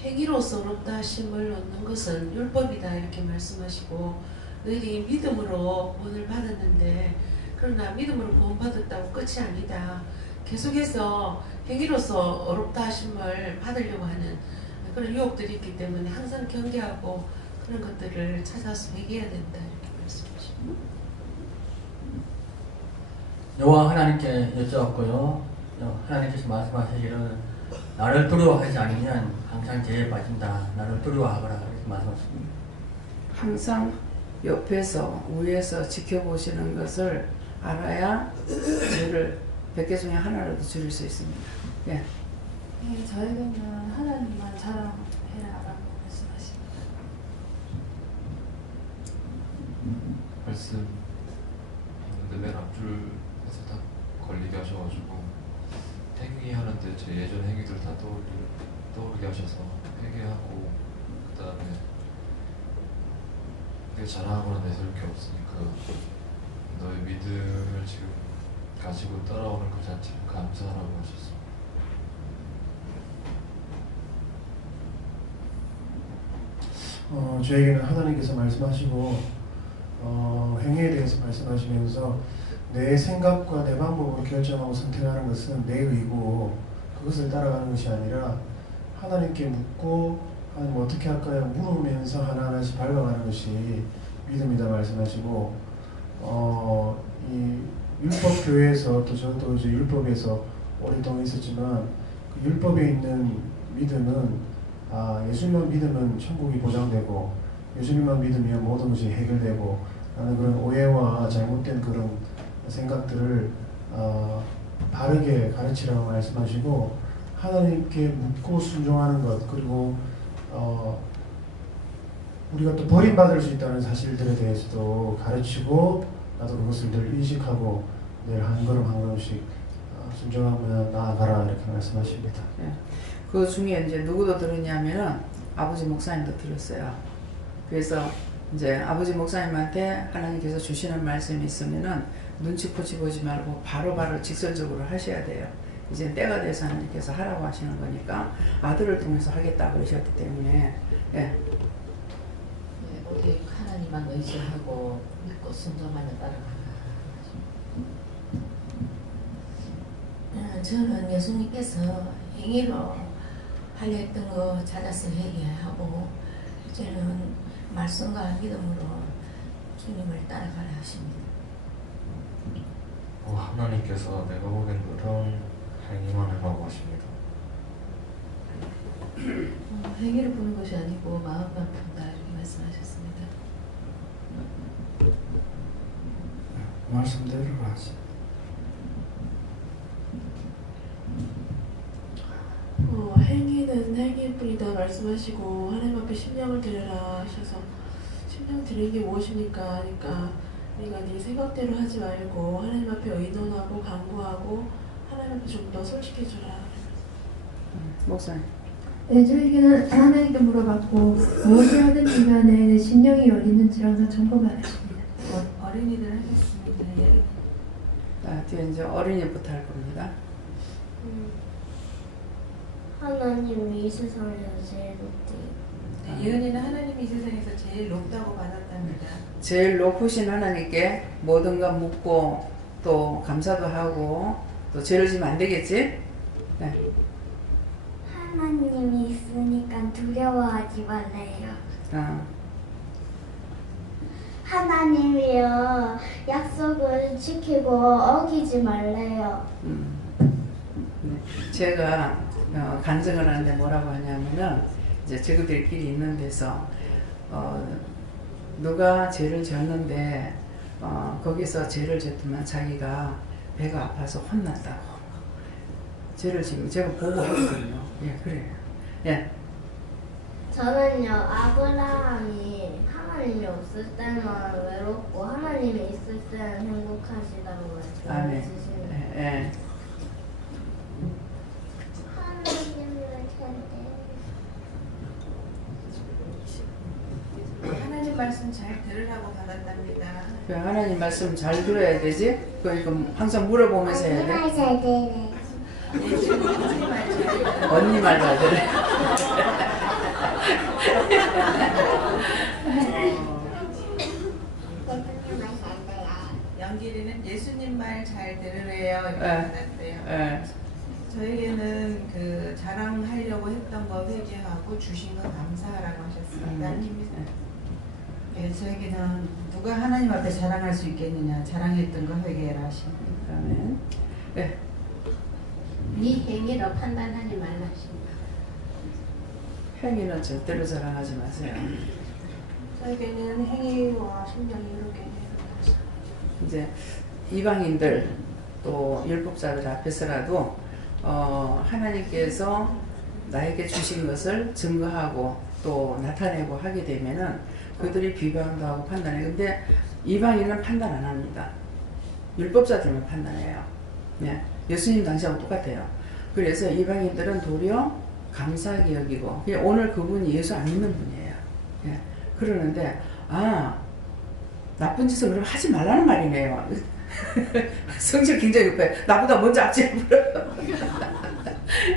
행위로서 어렵다 하심을 얻는 것은 율법이다 이렇게 말씀하시고 너희들이 믿음으로 구원을 받았는데 그러나 믿음으로 구원받았다고 끝이 아니다. 계속해서 행위로서 어렵다 하심을 받으려고 하는 그런 유혹들이 있기 때문에 항상 경계하고 그런 것들을 찾아서 회개해야 된다 이렇게 말씀하십니다. 여호와 하나님께 여쭈었고요. 하나님께서 말씀하시기를 나를 두려워하지 않으면 항상 죄에 빠진다. 나를 두려워하거라 이렇게 말씀하십니다. 항상 옆에서 위에서 지켜보시는 것을 알아야 죄를 100개 중에 하나라도 줄일 수 있습니다. 예. 네, 저에게는 하나님만 자랑해라라고 말씀하십니다. 말씀 맨 앞줄에서 딱 걸리게 하셔가지고 행위하는데 제 예전 행위들 다 떠오르게 하셔서 회개하고 그 다음에 그게 자랑하거나 내세울 게 없으니까 너의 믿음을 지금 가지고 따라오는 그 자체를 감사하라고 하셨습니다. 저에게는 하나님께서 말씀하시고 행위에 대해서 말씀하시면서 내 생각과 내 방법으로 결정하고 선택하는 것은 내 의고 그것을 따라가는 것이 아니라 하나님께 묻고 하나님 어떻게 할까요? 물으면서 하나하나씩 밟아가는 것이 믿음이다 말씀하시고 이 율법 교회에서 또 저도 이제 율법에서 오랫동안 있었지만 그 율법에 있는 믿음은 예수님만 믿으면 천국이 보장되고 예수님만 믿으면 모든 것이 해결되고 라는 그런 오해와 잘못된 그런 생각들을 바르게 가르치라고 말씀하시고 하나님께 묻고 순종하는 것 그리고 우리가 또 버림받을 수 있다는 사실들에 대해서도 가르치고 나도 그것을 늘 인식하고 늘 한 걸음 한 걸음씩 순종하며 나아가라 이렇게 말씀하십니다. 예. 그 중에 이제 누구도 들었냐면은 아버지 목사님도 들었어요. 그래서 이제 아버지 목사님한테 하나님께서 주시는 말씀이 있으면은 눈치코치 보지 말고 바로바로 직설적으로 하셔야 돼요. 이제 때가 돼서 하나님께서 하라고 하시는 거니까 아들을 통해서 하겠다고 그러셨기 때문에 예. 오직 하나님만 의지하고 믿고 순종하며 따라가라. 저는 예수님께서 행위로 하려 했던 거 찾아서 회개하고 이제는 말씀과 믿음으로 주님을 따라가려 하십니다. 하나님께서 내가 보기엔 어려운 행위만 해라고 하십니다. 행위를 보는 것이 아니고 마음만 본다 이렇게 말씀하셨습니다. 말씀대로 하시. 행위는 행위일 뿐이다 말씀하시고 하나님 앞에 심령을 드려라 하셔서 심령 드리는 게 무엇입니까 하니까 우리가 네 생각대로 하지 말고 하나님 앞에 의논하고 간구하고 하나님 앞에 좀 더 솔직해져라. 목사님. 네, 저에게는 하나님께 물어봤고 무엇을 하든지 간에 내 심령이 열리는지를 항상 점검하십니다. 어린이들 하겠습니다. 예. 뒤에 이제 어린이부터 할 겁니다. 하나님이 이 세상에서 제일 높대요. 예은이는 하나님이 이 세상에서 제일 높다고 받았답니다. 제일 높으신 하나님께 모든 것 묻고 또 감사도 하고 또 죄를 지면 안 되겠지? 네. 하나님이 있으니까 두려워하지 말래요. 하나님이요 약속을 지키고 어기지 말래요. 네. 제가 간증을 하는데 뭐라고 하냐면은 이제 저희들끼리 있는 데서 누가 죄를 지었는데 거기서 죄를 지었더만 자기가 배가 아파서 혼났다고 죄를 지금 제가 보고 했거든요. 예, 그래요. 예. 저는요 아브라함이 하나님이 없을 때는 외롭고 하나님이 있을 때는 행복하시다고 말씀해 주시네요. 예. 하나님 말씀 잘 들으라고 받았답니다. 하나님 말씀 잘 들어야 되지? 그러니까 항상 물어보면서 해야 돼. 언니 말 잘 들래. 언니 말 잘 들래. 연길이는 예수님 말 잘 들으래요 이렇게 받았대요. 저에게는 그 자랑하려고 했던 거 회개하고 주신 거 감사하라고 하셨습니다. 네, 저에게는 누가 하나님 앞에 자랑할 수 있겠느냐 자랑했던 거 회개해라 하십니다. 네. 네 행위로 판단하지 말라 하십니다. 행위는 절대로 자랑하지 마세요. 저에게는 행위와 심령이 이렇게 이제 이방인들 또 율법자들 앞에서라도 하나님께서 나에게 주신 것을 증거하고 또 나타내고 하게 되면은 그들이 비방도 하고 판단해요. 근데 이방인은 판단 안 합니다. 율법자들만 판단해요. 네. 예수님 당시하고 똑같아요. 그래서 이방인들은 도리어 감사하게 여기고 오늘 그분이 예수 안 믿는 분이에요. 예. 그러는데 나쁜 짓을 그럼 하지 말라는 말이네요. 성질 굉장히 급해. 나보다 먼저 앞질 물어요.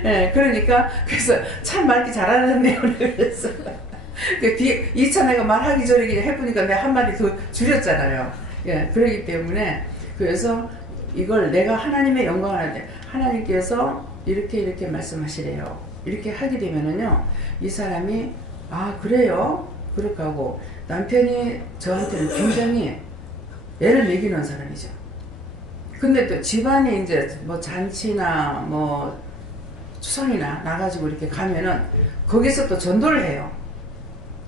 예, 그러니까 그래서 참 말기 잘하는데요. 그래서 그 2차 내가 말하기 전에 해보니까 내가 한마디 더 줄였잖아요. 예, 그러기 때문에 그래서 이걸 내가 하나님의 영광을 하는데 하나님께서 이렇게 말씀하시래요. 이렇게 하게 되면은요, 이 사람이 그래요? 그렇게 하고 남편이 저한테는 굉장히 애를 먹이는 사람이죠. 근데 또 집안에 이제 뭐 잔치나 뭐 추상이나 나가지고 이렇게 가면은 거기서 또 전도를 해요.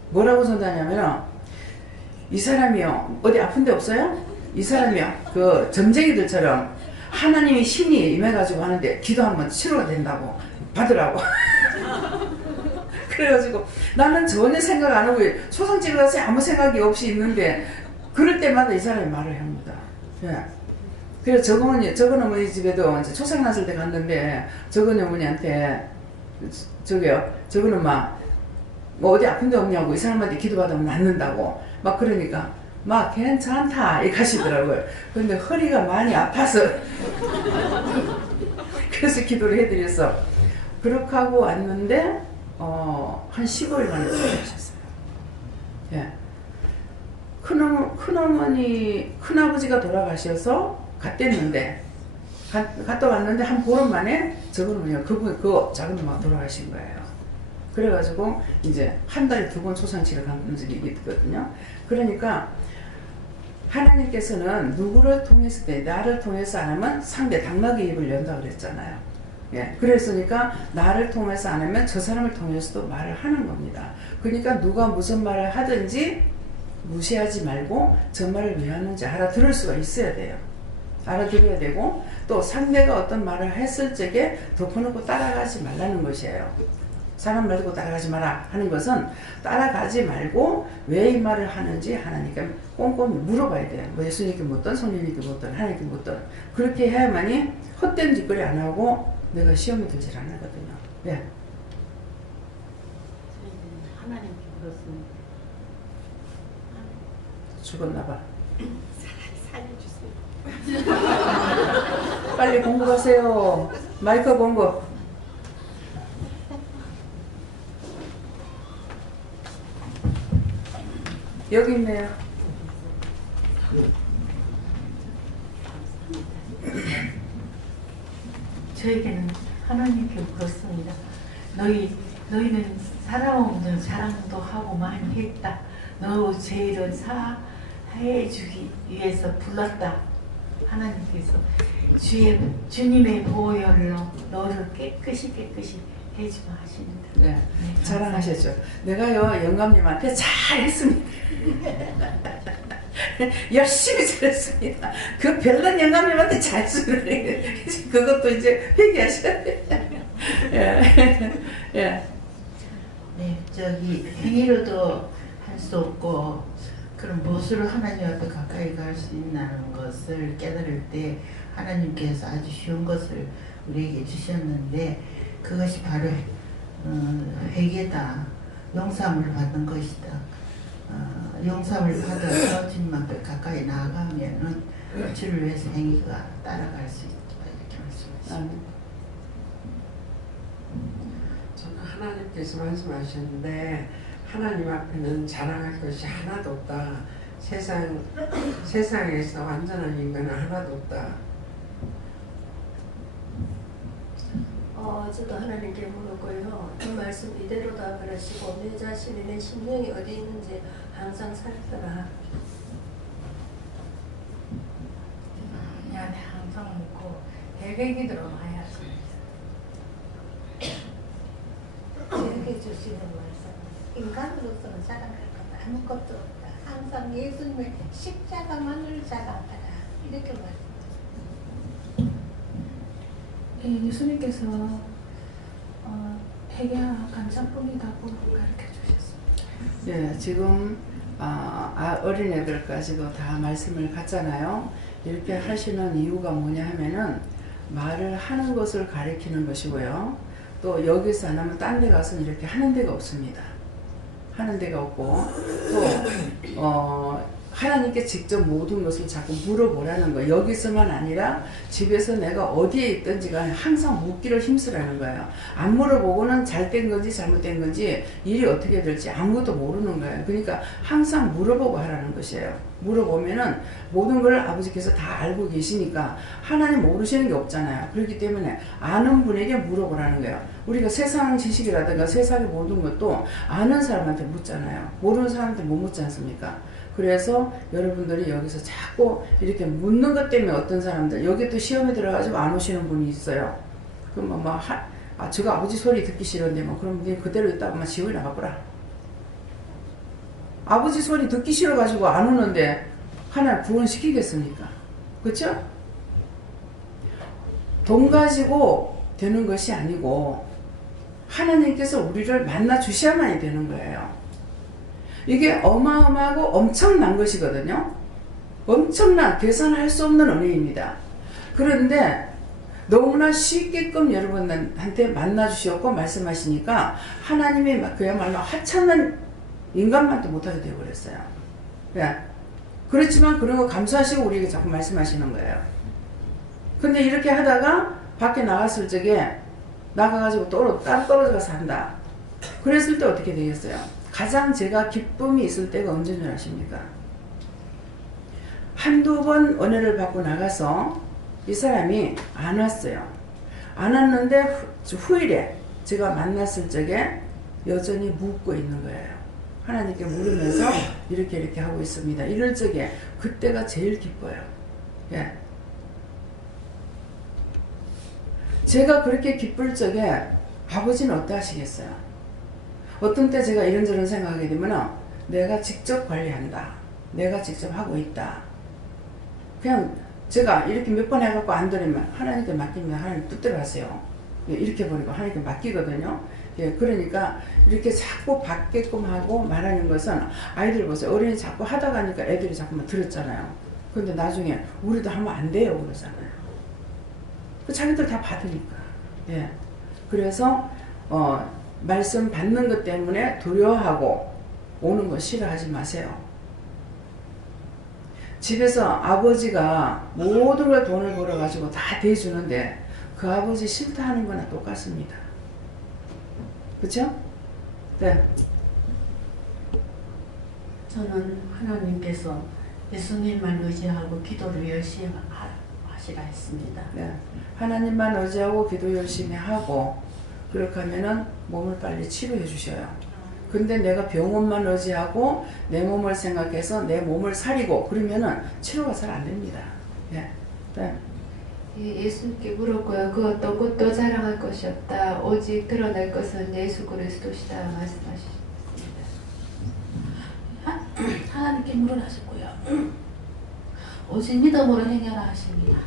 뭐라고 전도하냐면은 이 사람이요 어디 아픈 데 없어요? 이 사람이요 그 점쟁이들처럼 하나님의 신이 임해가지고 하는데 기도하면 치료가 된다고 받으라고. 그래가지고 나는 전혀 생각 안 하고 초상집에 가서 아무 생각이 없이 있는데 그럴 때마다 이 사람이 말을 합니다. 예. 그래서 저건 어머니 집에도 이제 초상 났을 때 갔는데 저건 어머니한테 저기요 저거는 막 뭐 어디 아픈 데 없냐고 이 사람한테 기도받으면 낫는다고 막 그러니까 막 괜찮다 이렇게 하시더라고요. 근데 허리가 많이 아파서 그래서 기도를 해드렸어. 그렇게 하고 왔는데 한 15일 만에 돌아가셨어요. 예. 큰아버지가 돌아가셔서 갔댔는데 갔다 왔는데 한 보름 만에 저거는 그 작은 엄마가 돌아가신 거예요. 그래가지고 이제 한 달에 2번 초상치를 간 적이 있거든요. 그러니까 하나님께서는 누구를 통해서 나를 통해서 안 하면 상대 당나귀 입을 연다 그랬잖아요. 예, 그랬으니까 나를 통해서 안 하면 저 사람을 통해서도 말을 하는 겁니다. 그러니까 누가 무슨 말을 하든지 무시하지 말고 저 말을 왜 하는지 알아들을 수가 있어야 돼요. 알아들어야 되고 또 상대가 어떤 말을 했을 적에 덮어놓고 따라가지 말라는 것이에요. 사람 말고 따라가지 마라 하는 것은 따라가지 말고 왜 이 말을 하는지 하나님께 꼼꼼히 물어봐야 돼요. 뭐 예수님께 묻든 성령님께 묻든 하나님께 묻든 그렇게 해야만이 헛된 짓거리 안 하고 내가 시험에 들질 안 하거든요. 예. 하나님께 물었습니다. 죽었나봐. 살려주세요. 빨리 공부하세요. 마이크 공부. 여기 있네요. 저에게는 하나님께 물었습니다. 너희는 살아오는 자랑도 하고 많이 했다. 너 죄를 사해 주기 위해서 불렀다. 하나님께서 주님의 보혈로 너를 깨끗이 해주마 하시는데. 네, 네, 자랑하셨죠. 내가요 영감님한테 잘했습니다. 열심히 잘했습니다. 그 별난 영감님한테 잘 쓰는 그것도 이제 회개하셔야 돼요. 예. 예. 네, 행위로도 할 수 없고 그럼 무엇으로 하나님 앞에 가까이 갈 수 있다는 것을 깨달을 때 하나님께서 아주 쉬운 것을 우리에게 주셨는데 그것이 바로 회개다. 용서함을 받는 것이다. 용서함을 받아서 주님 앞에 가까이 나아가면은 주를 위해서 행위가 따라갈 수 있다 이렇게 말씀하십니다. 저는 하나님께서 말씀하셨는데 하나님 앞에는 자랑할 것이 하나도 없다. 세상에서 완전한 인간은 하나도 없다. 저도 하나님께 물었고요. 그 말씀 이대로다 그러시고 내 자신이 내 심령이 어디 있는지 항상 살펴라. 내 안에 항상 묻고 회개기도로 많이 하십니다. 저에게 주시는 말씀 인간으로서는 자랑할 것 아무것도 없다. 항상 예수님의 십자가만을 자랑하라. 이렇게 말씀하십니다. 예수님께서 회개가 간장뿐이다고 가르쳐 주셨습니다. 예, 지금 어린애들까지도 다 말씀을 갖잖아요. 이렇게 하시는 이유가 뭐냐 하면은 말을 하는 것을 가리키는 것이고요. 또 여기서 안 하면 딴 데 가서는 이렇게 하는 데가 없습니다. 하는 데가 없고 또 하나님께 직접 모든 것을 자꾸 물어보라는 거예요. 여기서만 아니라 집에서 내가 어디에 있든지가 항상 묻기를 힘쓰라는 거예요. 안 물어보고는 잘된 건지 잘못된 건지 일이 어떻게 될지 아무것도 모르는 거예요. 그러니까 항상 물어보고 하라는 것이에요. 물어보면은 모든 걸 아버지께서 다 알고 계시니까 하나님 모르시는 게 없잖아요. 그렇기 때문에 아는 분에게 물어보라는 거예요. 우리가 세상 지식이라든가 세상의 모든 것도 아는 사람한테 묻잖아요. 모르는 사람한테 못 묻지 않습니까? 그래서 여러분들이 여기서 자꾸 이렇게 묻는 것 때문에 어떤 사람들 여기 또 시험에 들어가지고 안 오시는 분이 있어요. 그럼 저거 아버지 소리 듣기 싫은데 그럼 네 그대로 있다가 지옥에 나가보라. 아버지 소리 듣기 싫어가지고 안 오는데 하나 구원시키겠습니까? 그렇죠? 돈 가지고 되는 것이 아니고 하나님께서 우리를 만나 주셔야만이 되는 거예요. 이게 어마어마하고 엄청난 것이거든요. 엄청난 계산할 수 없는 은혜입니다. 그런데 너무나 쉽게끔 여러분한테 만나 주셨고 말씀하시니까 하나님이 그야말로 하찮은 인간만도 못하게 되어버렸어요. 그렇지만 그런 거 감수하시고 우리에게 자꾸 말씀하시는 거예요. 근데 이렇게 하다가 밖에 나갔을 적에 나가가지고 땅 떨어져서 산다. 그랬을 때 어떻게 되겠어요? 가장 제가 기쁨이 있을 때가 언제인 줄 아십니까? 한두 번 은혜를 받고 나가서 이 사람이 안 왔어요. 안 왔는데 후일에 제가 만났을 적에 여전히 묻고 있는 거예요. 하나님께 물으면서 이렇게 하고 있습니다. 이럴 적에 그때가 제일 기뻐요. 예. 제가 그렇게 기쁠 적에 아버지는 어떠하시겠어요? 어떤 때 제가 이런저런 생각하게 되면 내가 직접 관리한다. 내가 직접 하고 있다. 그냥 제가 이렇게 몇 번 해갖고 안 되면 하나님께 맡기면 하나님 뜻대로 하세요. 이렇게 보니까 하나님께 맡기거든요. 예, 그러니까 이렇게 자꾸 받게끔 하고 말하는 것은 아이들 보세요. 어린이 자꾸 하다 가니까 애들이 자꾸만 들었잖아요. 근데 나중에 우리도 하면 안 돼요 그러잖아요. 자기들 다 받으니까. 예. 그래서 말씀 받는 것 때문에 두려워하고 오는 거 싫어하지 마세요. 집에서 아버지가 모든 걸 돈을 벌어가지고 다 대주는데 그 아버지 싫다 하는 거나 똑같습니다. 그렇죠? 네. 저는 하나님께서 예수님만 의지하고 기도를 열심히 하시라 했습니다. 네. 하나님만 의지하고 기도 열심히 하고 그렇게 하면은 몸을 빨리 치료해 주셔요. 근데 내가 병원만 의지하고 내 몸을 생각해서 내 몸을 사리고 그러면은 치료가 잘 안 됩니다. 예. 네. 예수님께 물었고요. 그 어떤 것도 자랑할 것이 없다. 오직 드러낼 것은 예수 그리스도시다 말씀하셨습니다. 하나님께 물어나셨고요. 오직 믿음으로 행하라 하십니다.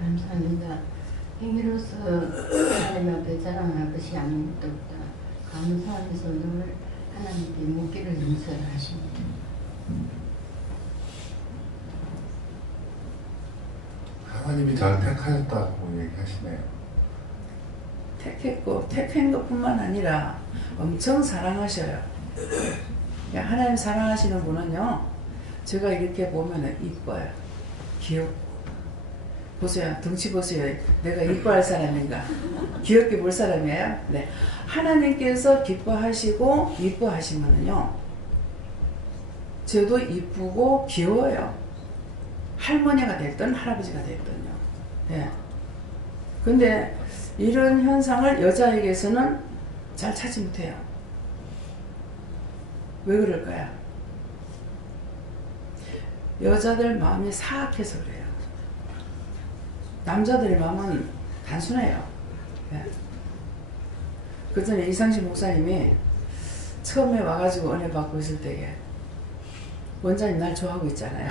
감사합니다. 행위로서 하나님 앞에 자랑할 것이 아무것도 없다. 감사하면서 늘 하나님께 묻기를 용서하십니다. 하나님이 잘 택하셨다고 얘기하시네요. 택했고 택한 것뿐만 아니라 엄청 사랑하셔요. 하나님 사랑하시는 분은요. 제가 이렇게 보면 이뻐요. 귀엽고. 보세요. 덩치 보세요. 내가 이뻐할 사람인가? 귀엽게 볼 사람이에요? 네. 하나님께서 기뻐하시고 이뻐하시면은요. 저도 이쁘고 귀여워요. 할머니가 됐든 할아버지가 됐든요. 네. 근데 이런 현상을 여자에게서는 잘 찾지 못해요. 왜 그럴까요? 여자들 마음이 사악해서 그래요. 남자들의 마음은 단순해요. 네. 그 전에 이상식 목사님이 처음에 와가지고 은혜 받고 있을 때에 원장님 날 좋아하고 있잖아요.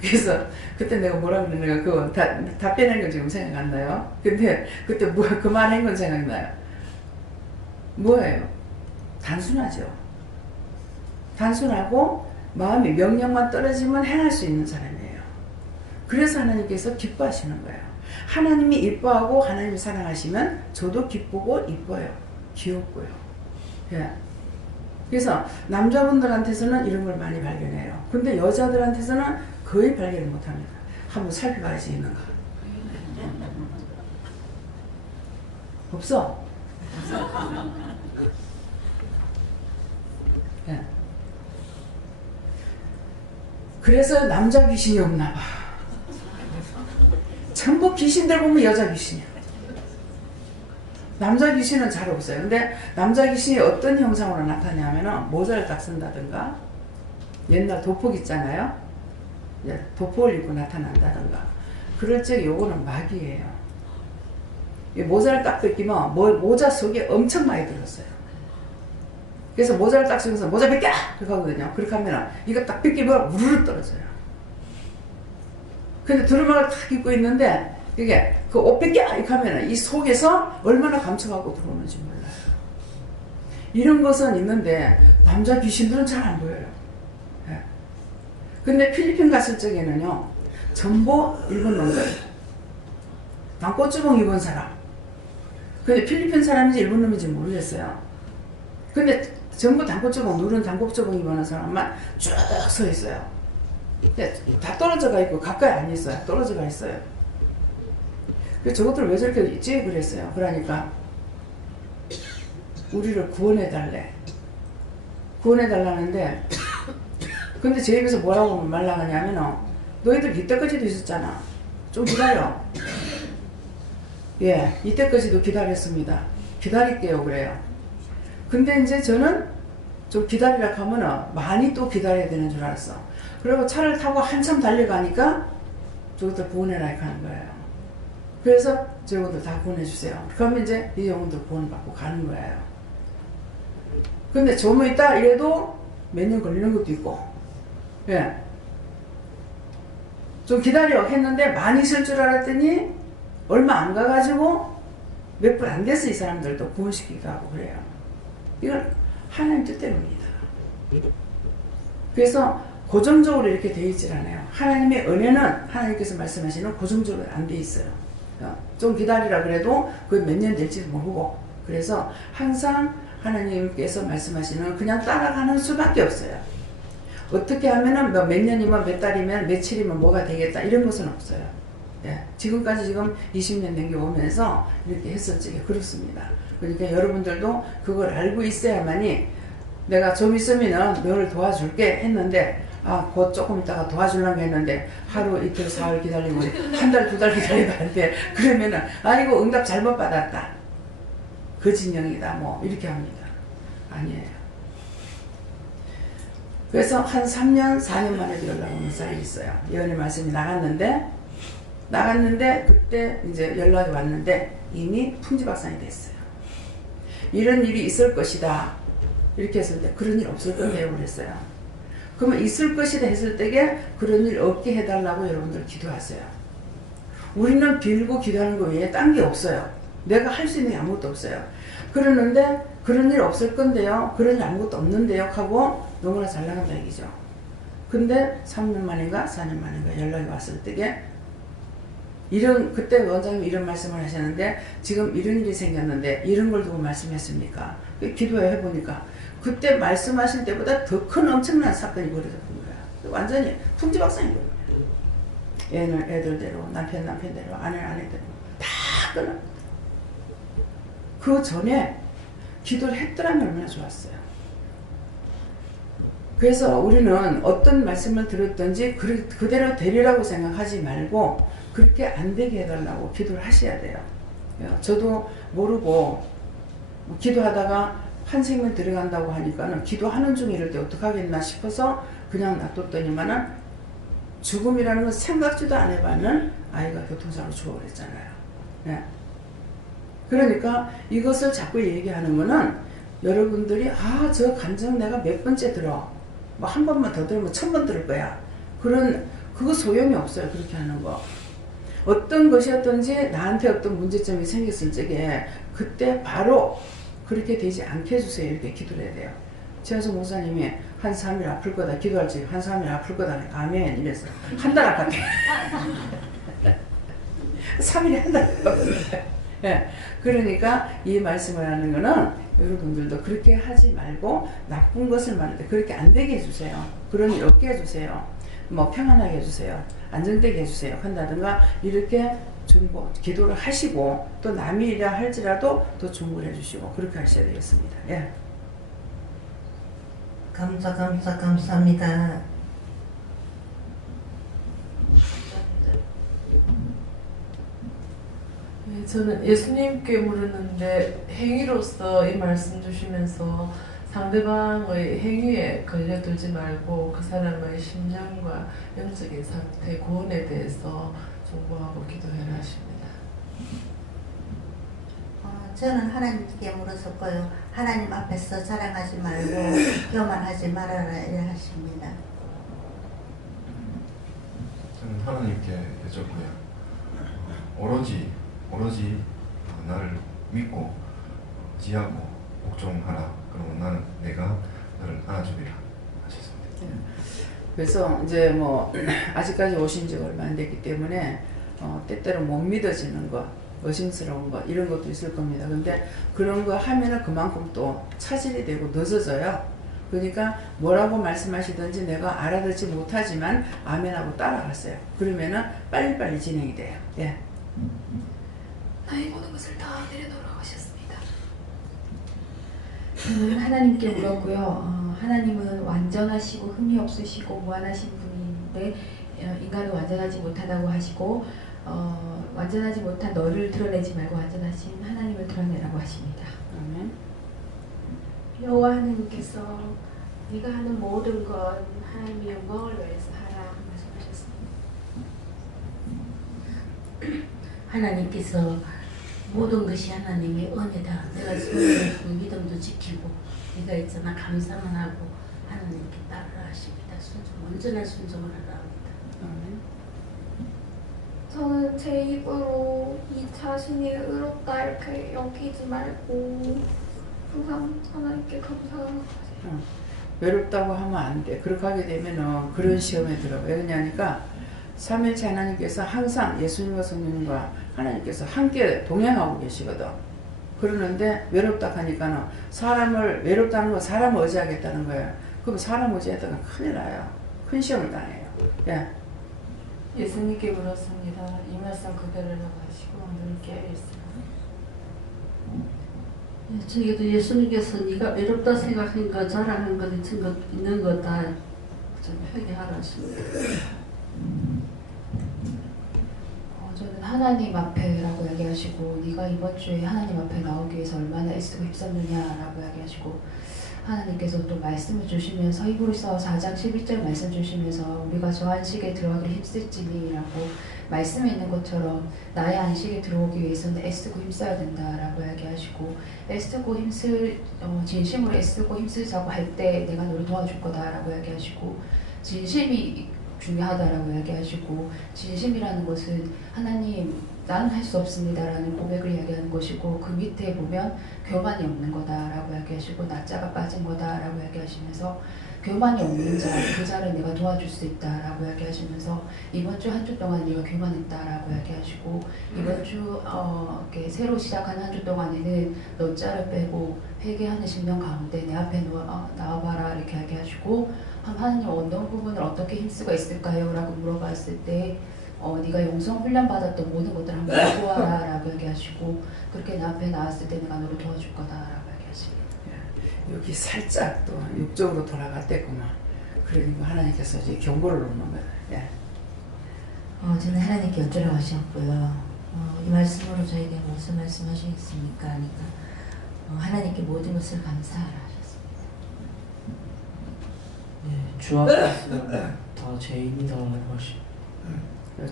그래서 그때 내가 뭐라 그랬는가 그거 답변한 거 지금 생각 안 나요. 근데 그때 그 말한 건 생각나요. 뭐예요? 단순하죠. 단순하고 마음이 명령만 떨어지면 행할 수 있는 사람이에요. 그래서 하나님께서 기뻐하시는 거예요. 하나님이 이뻐하고 하나님이 사랑하시면 저도 기쁘고 이뻐요. 귀엽고요. 예. 그래서 남자분들한테서는 이런 걸 많이 발견해요. 근데 여자들한테서는 거의 발견을 못합니다. 한번 살펴봐야지 있는가. 없어. 예. 그래서 남자 귀신이 없나 봐. 전부 귀신들 보면 여자 귀신이야. 남자 귀신은 잘 없어요. 근데 남자 귀신이 어떤 형상으로 나타나냐면은 모자를 딱 쓴다든가 옛날 도복 있잖아요. 도복을 입고 나타난다든가 그럴 적에 요거는 마귀예요. 모자를 딱 벗기면 모자 속에 엄청 많이 들었어요. 그래서 모자를 딱 쓰면서 모자 벗겨! 그렇게 하거든요. 그렇게 하면 이거 딱 벗기면 우르르 떨어져요. 근데 두루마를 탁 입고 있는데 이게 그 옷 뺏겨 이렇게 하면은 이 속에서 얼마나 감춰갖고 들어오는지 몰라요. 이런 것은 있는데 남자 귀신들은 잘 안 보여요. 예. 근데 필리핀 갔을 적에는요, 전부 일본 놈들, 방꽃주봉 입은 사람. 근데 필리핀 사람인지 일본 놈인지 모르겠어요. 근데 전부 단꽃주봉, 누른 단꽃주봉 입은 사람만 쭉 서 있어요. 다 떨어져 가 있고 가까이 안 있어요. 떨어져 가 있어요. 그래서 저것들 왜 저렇게 있지? 그랬어요. 그러니까 우리를 구원해 달래. 구원해 달라는데, 근데 제 입에서 뭐라고 말 나가냐면은, 너희들 이때까지도 있었잖아. 좀 기다려. 예, 이때까지도 기다렸습니다. 기다릴게요. 그래요. 근데 이제 저는 좀 기다리라 하면은 많이 또 기다려야 되는 줄 알았어. 그리고 차를 타고 한참 달려가니까 저것들 구원해라 하는 거예요. 그래서 저것들 다 구원해주세요. 그러면 이제 이 영혼들 구원받고 가는 거예요. 근데 조금 있다 이래도 몇 년 걸리는 것도 있고, 예. 좀 기다려 했는데 많이 있을 줄 알았더니 얼마 안 가가지고 몇 분 안 돼서 이 사람들도 구원시키기도 하고 그래요. 이건 하나님 뜻대로입니다. 그래서 고정적으로 이렇게 되어 있질 않아요. 하나님의 은혜는 하나님께서 말씀하시는 고정적으로 안 돼 있어요. 좀 기다리라 그래도 그게 몇 년 될지도 모르고, 그래서 항상 하나님께서 말씀하시는 그냥 따라가는 수밖에 없어요. 어떻게 하면은 몇 년이면 몇 달이면 며칠이면 뭐가 되겠다 이런 것은 없어요. 예, 지금까지 지금 20년 넘겨오면서 이렇게 했었지 그렇습니다. 그러니까 여러분들도 그걸 알고 있어야만이 내가 좀 있으면은 너를 도와줄게 했는데, 아, 곧 조금 있다가 도와주려고 했는데 하루 이틀 사흘 기다리고 한 달 두 달 기다리고 하는데, 그러면은 아이고 응답 잘못 받았다, 그 진영이다 뭐 이렇게 합니다. 아니에요. 그래서 한 3년 4년 만에도 연락 오는 사람이 있어요. 예언의 말씀이 나갔는데 그때 이제 연락이 왔는데 이미 풍지박산이 됐어요. 이런 일이 있을 것이다 이렇게 했을 때, 그런 일 없을 건데요 그랬어요. 그러면 있을 것이다 했을 때에 그런 일 없게 해달라고 여러분들 기도하세요. 우리는 빌고 기도하는 거 외에 딴 게 없어요. 내가 할 수 있는 게 아무것도 없어요. 그러는데 그런 일 없을 건데요, 그런 일 아무것도 없는데요 하고 너무나 잘 나간다 얘기죠. 근데 3년 만인가 4년 만인가 연락이 왔을 때에 그때 원장님 이런 말씀을 하셨는데, 지금 이런 일이 생겼는데 이런 걸 두고 말씀했습니까? 기도해보니까 그때 말씀하실 때보다 더 큰 엄청난 사건이 벌어졌던 거야. 완전히 풍지박산인 거예요. 애들대로, 남편대로, 아내대로 다 끊어. 그 전에 기도를 했더라면 얼마나 좋았어요. 그래서 우리는 어떤 말씀을 들었든지 그대로 되리라고 생각하지 말고 그렇게 안 되게 해달라고 기도를 하셔야 돼요. 저도 모르고 기도하다가 한 생명 들어간다고 하니까는 기도하는 중에 이럴 때 어떡하겠나 싶어서 그냥 놔뒀더니만은 죽음이라는 건 생각지도 안 해봤는 아이가 교통사고로 죽어버렸잖아요. 네. 그러니까 이것을 자꾸 얘기하는 거는 여러분들이 저 감정 내가 몇 번째 들어, 뭐 한 번만 더 들으면 1000번 들을 거야, 그거 소용이 없어요. 그렇게 하는 거. 어떤 것이었든지 나한테 어떤 문제점이 생겼을 적에 그때 바로 그렇게 되지 않게 해주세요. 이렇게 기도를 해야 돼요. 최하수 목사님이 한 3일 아플 거다 기도할 적에 한 3일 아플 거다 아멘 이랬어. 한 달 아팠대. 3일에 한 달 아팠대. 예, 그러니까 이 말씀을 하는 거는 여러분들도 그렇게 하지 말고 나쁜 것을 말할 때 그렇게 안 되게 해주세요. 그런 일 없게 해주세요. 뭐 평안하게 해주세요. 안정되게 해주세요. 한다든가 이렇게 중보, 기도를 하시고 또 남이 일이라 할지라도 또 중보를 해주시고 그렇게 하셔야 되겠습니다. 예. 감사합니다. 네, 저는 예수님께 물었는데 행위로서 이 말씀 주시면서 상대방의 행위에 걸려들지 말고 그 사람의 심령과 영적인 상태, 구원에 대해서 정보하고 기도해라 하십니다. 저는 하나님께 물었었고요. 하나님 앞에서 자랑하지 말고 교만하지 말아라 이래 하십니다. 저는 하나님께 여쭙고요. 오로지 나를 믿고 지하고 복종하라. 그러면 나는 내가 너를 안아주리라 하셨습니다. 그래서 이제 뭐 아직까지 오신 지 얼마 안 됐기 때문에 때때로 못 믿어지는 것, 의심스러운 것 이런 것도 있을 겁니다. 근데 그런 거 하면은 그만큼 또 차질이 되고 늦어져요. 그러니까 뭐라고 말씀하시든지 내가 알아듣지 못하지만 아멘하고 따라갔어요. 그러면은 빨리빨리 진행이 돼요. 예. 나의 모든 것을 다 내려놓으라고 하셨습니다. 저는 하나님께 물었고요. 하나님은 완전하시고 흠이 없으시고 무한하신 분인데 인간은 완전하지 못하다고 하시고 완전하지 못한 너를 드러내지 말고 완전하신 하나님을 드러내라고 하십니다. 여호와 하나님께서 네가 하는 모든 건 하나님의 영광을 위해서 하라 말씀하셨습니다. 하나님께서 모든 것이 하나님의 은혜다. 내가 소유했고 믿음도 지키고 네가 있잖아 감사만 하고 하나님께 따르라 하십니다. 온전한 순종을 하라 합니다. 저는 제 입으로 이 자신이 의롭다 이렇게 여기지 말고 항상 하나님께 감사하는 거예요. 외롭다고 하면 안 돼. 그렇게 하게 되면은 그런 시험에 들어가. 왜 그러냐니까 삼일체 하나님께서 항상 예수님과 성령님과 하나님께서 함께 동행하고 계시거든. 그러는데 외롭다 하니까는 사람을 외롭다는 건 사람을 의지하겠다는 거예요. 그럼 사람 의지하다가 큰일 나요. 큰 시험을 당해요. 예. 예수님께 물었습니다. 이 말씀 그대로라고 하시고 눈께 저기도 예수님께서 네가 외롭다 생각한 거 자랑한 거 있는 거 다 좀 회개하라 하십니다. 저는 하나님 앞에라고 이야기하시고 네가 이번 주에 하나님 앞에 나오기 위해서 얼마나 애쓰고 힘썼느냐라고 이야기하시고 하나님께서 또 말씀을 주시면서 히브리서 4장 11절 말씀 주시면서 우리가 저 안식에 들어가기 힘쓸지니라고 말씀에 있는 것처럼 나의 안식에 들어오기 위해서는 애쓰고 힘써야 된다라고 이야기하시고 애쓰고 진심으로 애쓰고 힘쓰자고 할 때 내가 너를 도와줄 거다라고 이야기하시고 진심이 중요하다라고 이야기하시고 진심이라는 것은 하나님 나는 할 수 없습니다라는 고백을 이야기하는 것이고 그 밑에 보면 교만이 없는 거다라고 이야기하시고 낮자가 빠진 거다라고 이야기하시면서 교만이 없는 자, 그 자를 내가 도와줄 수 있다라고 이야기하시면서 이번 주 한 주 동안 네가 교만했다라고 이야기하시고 이번 주 이렇게 새로 시작하는 한 주 동안에는 너 자를 빼고 회개하는 심령 가운데 내 앞에 나와봐라 이렇게 이야기하시고 하나님 어떤 부분을 어떻게 힘쓰고 있을까요? 라고 물어봤을 때 네가 영성 훈련 받았던 모든 것들을 한번 보아라 라고 얘기하시고 그렇게 내 앞에 나왔을 때 내가 너를 도와줄 거다 라고 얘기하십니다. 여기 살짝 또 육적으로 돌아갔댔구만. 그러니까 하나님께서 이제 경고를 놓는 거예요. 예. 저는 하나님께 어쩌라고 하셨고요. 이 말씀으로 저에게 무슨 말씀하시겠습니까? 하니까 하나님께 모든 것을 감사하라 하셨습니다. 주 앞에서 다 죄인이다라고 하시고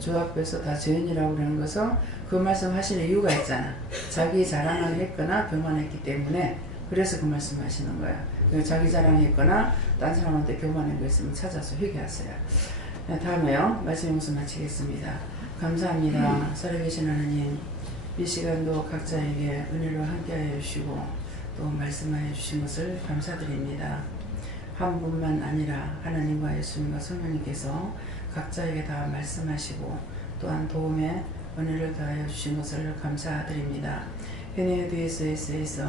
주 앞에서 다 죄인이라고 하는 것은 그 말씀 하시는 이유가 있잖아. 자기 자랑을 했거나 교만했기 때문에 그래서 그 말씀 하시는 거야. 자기 자랑했거나 딴 사람한테 교만한 거 있으면 찾아서 회개하세요. 다음에요. 말씀 용서 마치겠습니다. 감사합니다. 살아계신 하나님, 이 시간도 각자에게 은혜로 함께하여 주시고 또 말씀하여 주신 것을 감사드립니다. 한 분만 아니라 하나님과 예수님과 성령님께서 각자에게 다 말씀하시고 또한 도움의 은혜를 다하여 주신 것을 감사드립니다. 헤네드에서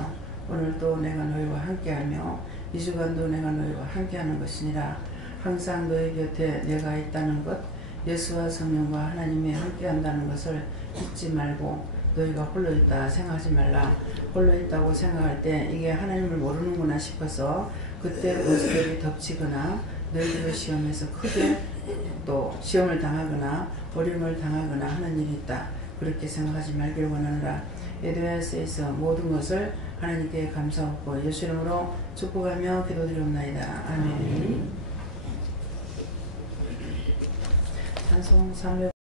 오늘도 내가 너희와 함께하며 이 주간도 내가 너희와 함께하는 것이니라. 항상 너희 곁에 내가 있다는 것, 예수와 성령과 하나님이 함께한다는 것을 잊지 말고 너희가 홀로 있다 생각하지 말라. 홀로 있다고 생각할 때 이게 하나님을 모르는구나 싶어서 그때 모습들이 덮치거나 너희들의 시험에서 크게 또 시험을 당하거나 어려움을 당하거나 하는 일이 있다. 그렇게 생각하지 말기를 원하노라. 에드웨스에서 모든 것을 하나님께 감사하고 예수 이름으로 축복하며 기도드리옵나이다. 아멘. 찬송 300